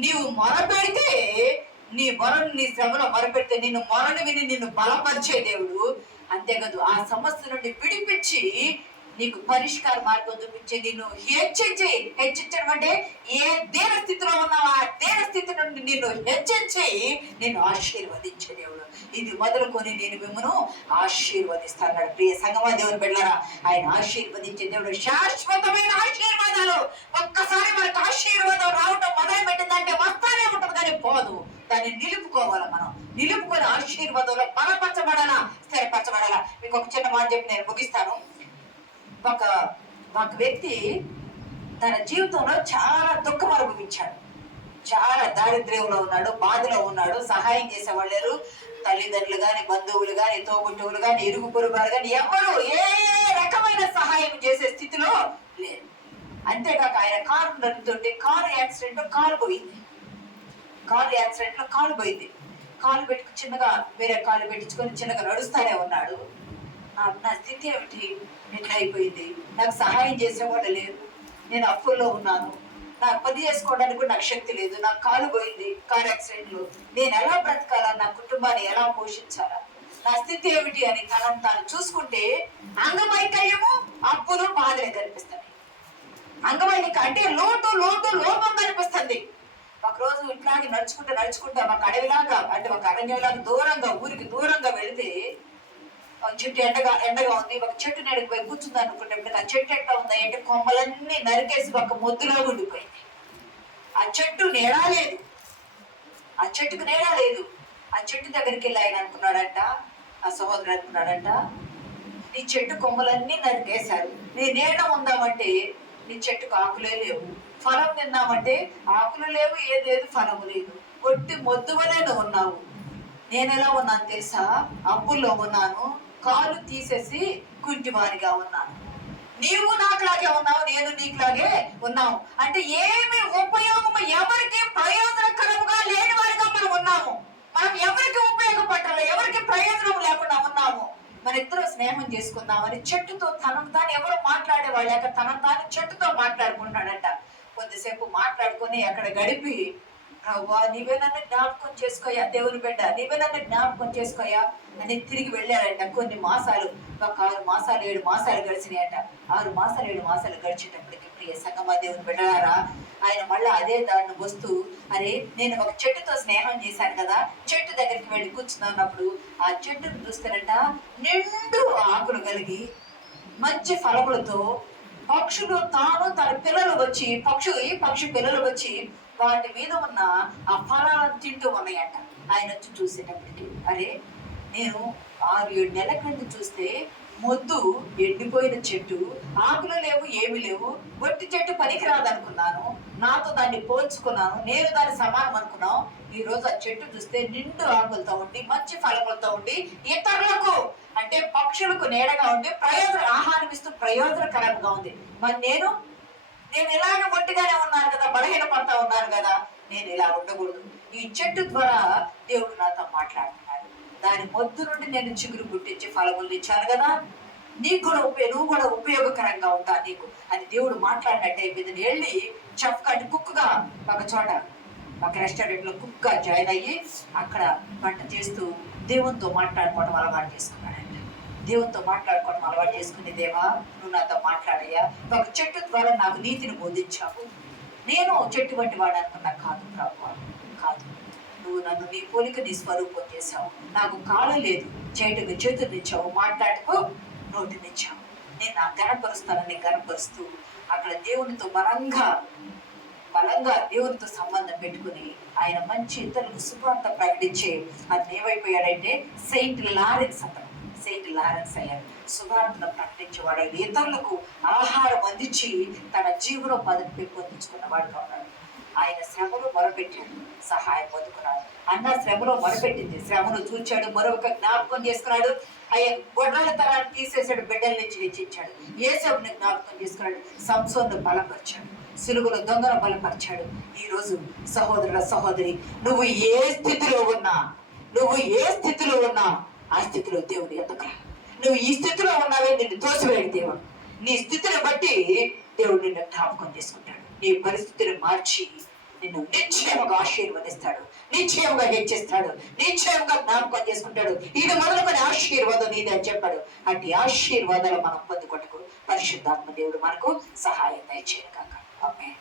నీవు మొరపెడితే నీ శ్రమలో మొరపెడితే నిన్ను మొరను విని నిన్ను బలపరిచే దేవుడు. అంతేకాదు ఆ సమస్య నుండి విడిపించి నీకు పరిష్కార మార్గం చూపించి నిన్ను హెచ్చించడం అంటే ఏ దేన స్థితిలో ఉన్నావో ఆ దేన స్థితి నుండి నిన్ను హెచ్చించి నిన్ను ఆశీర్వదించే దేవుడు. ఇది మొదలుకొని నేను మిమ్మల్ని ఆశీర్వదిస్తాను. ప్రియ సంగమా దేవుని బిడ్డలారా, ఆయన ఆశీర్వదించే దేవుడు. శాశ్వతమైన ఆశీర్వాదాలు. ఒక్కసారి మనకు ఆశీర్వాదం రావటం మొదలు పెట్టిందంటే వస్తానే ఉంటుంది కానీ పోదు. దాన్ని నిలుపుకోవాలి. మనం నిలుపుకొని ఆశీర్వాదంలో బలపరచబడాలా, స్థిరపరచబడాలా. మీకు ఒక చిన్న మాట చెప్పి నేను ముగిస్తాను. ఒక వ్యక్తి తన జీవితంలో చాలా దుఃఖం అనుభవించాడు. చాలా దారిద్ర్యంలో ఉన్నాడు, బాధలో ఉన్నాడు, సహాయం చేసేవాళ్ళు లేరు. తల్లిదండ్రులు కానీ, బంధువులు కానీ, తోబుట్టువులు కానీ, ఇరుగు పొరుగు వారు కానీ ఎవరు ఏ రకమైన సహాయం చేసే స్థితిలో లేరు. అంతేకాక ఆయన కారు నడుపుతుంటే కారు యాక్సిడెంట్ కాలు పోయింది. కాలు పెట్టి చిన్నగా వేరే కాలు పెట్టించుకొని చిన్నగా నడుస్తానే ఉన్నాడు. నా స్థితి ఏమిటి, ఎట్లా అయిపోయింది? నాకు సహాయం చేసేవాళ్ళు లేరు, నేను అప్పుల్లో ఉన్నాను, నాకు పని చేసుకోవడానికి కూడా నాకు శక్తి లేదు, నాకు కాలు పోయింది కారు యాక్సిడెంట్ లో, నేను ఎలా బ్రతకాలా, నా కుటుంబాన్ని ఎలా పోషించాలా, నా స్థితి ఏమిటి అని తాను చూసుకుంటే అంగవైకల్యము, అప్పులు, బాధలే కనిపిస్తాయి. అంగవైకల్యం అంటే లోపం కనిపిస్తుంది. ఒకరోజు ఇట్లాగే నడుచుకుంటా ఒక అడవిలాగా అంటే ఒక అరణ్యంలాగా దూరంగా ఊరికి దూరంగా వెళితే చెట్టు ఎండగా ఉంది. ఒక చెట్టు నెడకి పోయి కూర్చుంది అనుకుంటే ఆ చెట్టు ఎట్లా ఉంది అంటే కొమ్మలన్నీ నరికేసి ఒక మొద్దులో ఉండిపోయింది. ఆ చెట్టుకు నీడా లేదు. ఆ చెట్టు దగ్గరికి వెళ్ళి ఆయన అనుకున్నాడంట, ఆ సహోదరుడు అనుకున్నాడంట, నీ చెట్టు కొమ్మలన్నీ నరికేశారు, నీ నీడ ఉందామంటే నీ చెట్టుకు ఆకులే లేవు, ఫలం తిన్నామంటే ఆకులు లేవు, ఏదేది ఫలము లేదు, ఒట్టి మొద్దువనే ఉన్నావు. నేను ఎలా ఉన్నాను తెలుసా? అప్పుల్లో ఉన్నాను, కాలు తీసేసి కుంటివారిగా ఉన్నాను. నీవు నాకులాగే ఉన్నావు, నేను నీకులాగే ఉన్నావు. అంటే ఏమి ఉపయోగము, ఎవరికి ప్రయోజనకరముగా లేని వారిగా మనం ఉన్నాము. మనం ఎవరికి ఉపయోగపడాలి, ఎవరికి ప్రయోజనం లేకుండా ఉన్నాము. మన ఇద్దరు స్నేహం చేసుకుందామని చెట్టుతో తాను ఎవరు మాట్లాడేవాళ్ళు లేక తాను చెట్టుతో మాట్లాడుకుంటున్నాడంట. కొద్దిసేపు మాట్లాడుకొని అక్కడ గడిపి ప్రభువా నీవే నన్ను జ్ఞాపకం చేసుకోయా, దేవుని బిడ్డ నీవే నన్ను జ్ఞాపకం చేసుకోయా అని తిరిగి వెళ్ళాడంట. కొన్ని మాసాలు, ఒక 6 మాసాలు 7 మాసాలు గడిచినాయట. 6 మాసాలు 7 మాసాలు గడిచేటప్పటికి ప్రియ సంగమా దేవుని బిడ్డలారా, ఆయన మళ్ళీ అదే దారిని వస్తూ, అరే నేను ఒక చెట్టుతో స్నేహం చేశాను కదా, చెట్టు దగ్గరికి వెళ్ళి కూర్చున్నప్పుడు ఆ చెట్టును చూస్తారంట నిండు ఆకులు కలిగి మంచి ఫలములతో పక్షులు తాను తన పిల్లలు వచ్చి పక్షి పిల్లలు వచ్చి వాటి మీద ఉన్న ఆ ఫలాలను తింటూ ఉన్నాయంట. ఆయన వచ్చి చూసేటప్పటికి, అరే నేను 6-7 నెలల క్రితం చూస్తే మొద్దు ఎండిపోయిన చెట్టు, ఆకులు లేవు ఏమి లేవు, ఒట్టి చెట్టు పనికిరాదు అనుకున్నాను, నాతో దాన్ని పోల్చుకున్నాను, నేను దాన్ని సమానం అనుకున్నాను. ఈ రోజు ఆ చెట్టు చూస్తే నిండు ఆకులతో ఉండి మంచి ఫలములతో ఉండి ఇతరులకు అంటే పక్షులకు నీడగా ఉండి ఆహారం ఇస్తూ ప్రయోజనకరంగా ఉంది. మరి నేను ఇలాగ ఒట్టిగానే ఉన్నాను కదా, బలహీన పడతా ఉన్నాను కదా, నేను ఇలా ఉండకూడదు. ఈ చెట్టు ద్వారా దేవుడు నాతో మాట్లాడుతున్నాడు. దాని మొద్దు నుండి నేను చిగురు పుట్టించి ఫలములు ఇచ్చాను కదా, నువ్వు కూడా ఉపయోగకరంగా ఉంటా నీకు అని దేవుడు మాట్లాడినట్టు అయిపోయింది. వెళ్ళి చెఫ్ కుక్గా ఒక చోట ఒక రెస్టారెంట్ లో కుక్ గా జాయిన్ అయ్యి అక్కడ వంట చేస్తూ దేవునితో మాట్లాడుకోవడం అలవాటు చేసుకున్నాడంట. దేవునితో మాట్లాడుకోవడం అలవాటు చేసుకుని, దేవా నువ్వు నాతో మాట్లాడయ్యా, ఒక చెట్టు ద్వారా నాకు నీతిని బోధించావు, నేను చెట్టు వంటి వాడు అనుకున్నా, కాదు ప్రభువా కాదు, నువ్వు నన్ను నీ పోలిక నీ స్వరూపం చేశావు, నాకు కాలు లేదు చేతుకు చేతునిచ్చావు, మాట్లాడుకో నోటినిచ్చావు, నేను నా గణపరుస్తానని గణపరుస్తూ అక్కడ దేవునితో బలంగా దేవునితో సంబంధం పెట్టుకుని ఆయన మంచి ఇతరులకు సువార్త ప్రకటించే అతను ఏమైపోయాడంటే సెయింట్ లారెన్స్ అయ్యాడు. సువార్తను ప్రకటించేవాడు, ఇతరులకు ఆహారం అందించి తన జీవనోపాధిని పెంపొందించుకున్నవాడుగా ఉన్నాడు. ఆయన శ్రమలో మొరపెట్టాడు, సహాయం పొందుకున్నాడు. అన్న శ్రమలో మొరపెట్టింది, శ్రమను చూచాడు, మరొక జ్ఞాపకం చేసుకున్నాడు. ఆయన గొడ్రాల తరాన్ని తీసేసాడు, బిడ్డల నుంచి వెచ్చించాడు. యేసేపుని జ్ఞాపకం చేసుకున్నాడు, సంసోను బలపరిచాడు, సులుగులో దొంగను బలపరిచాడు. ఈ రోజు సహోదరి నువ్వు ఏ స్థితిలో ఉన్నా ఆ స్థితిలో దేవుడు ఎదుగురా. నువ్వు ఈ స్థితిలో ఉన్నావే, నిన్ను తోసివేయడు దేవుడు. నీ స్థితిని బట్టి దేవుడు నిన్ను జ్ఞాపకం చేసుకుంటాడు. నీ పరిస్థితిని మార్చి నిన్ను నిశ్చయముగా ఆశీర్వదిస్తాడు, నిశ్చయముగా హెచ్చిస్తాడు, నిశ్చయముగా జ్ఞాపకం చేసుకుంటాడు. ఇది మొదలుకొని ఆశీర్వాదం నీదే అని చెప్పాడు. అట్టి ఆశీర్వాదాలు మనం పొందుకొట్టుకు పరిశుద్ధాత్మ దేవుడు మనకు సహాయం దయచేయను కాక. ఆమేన్.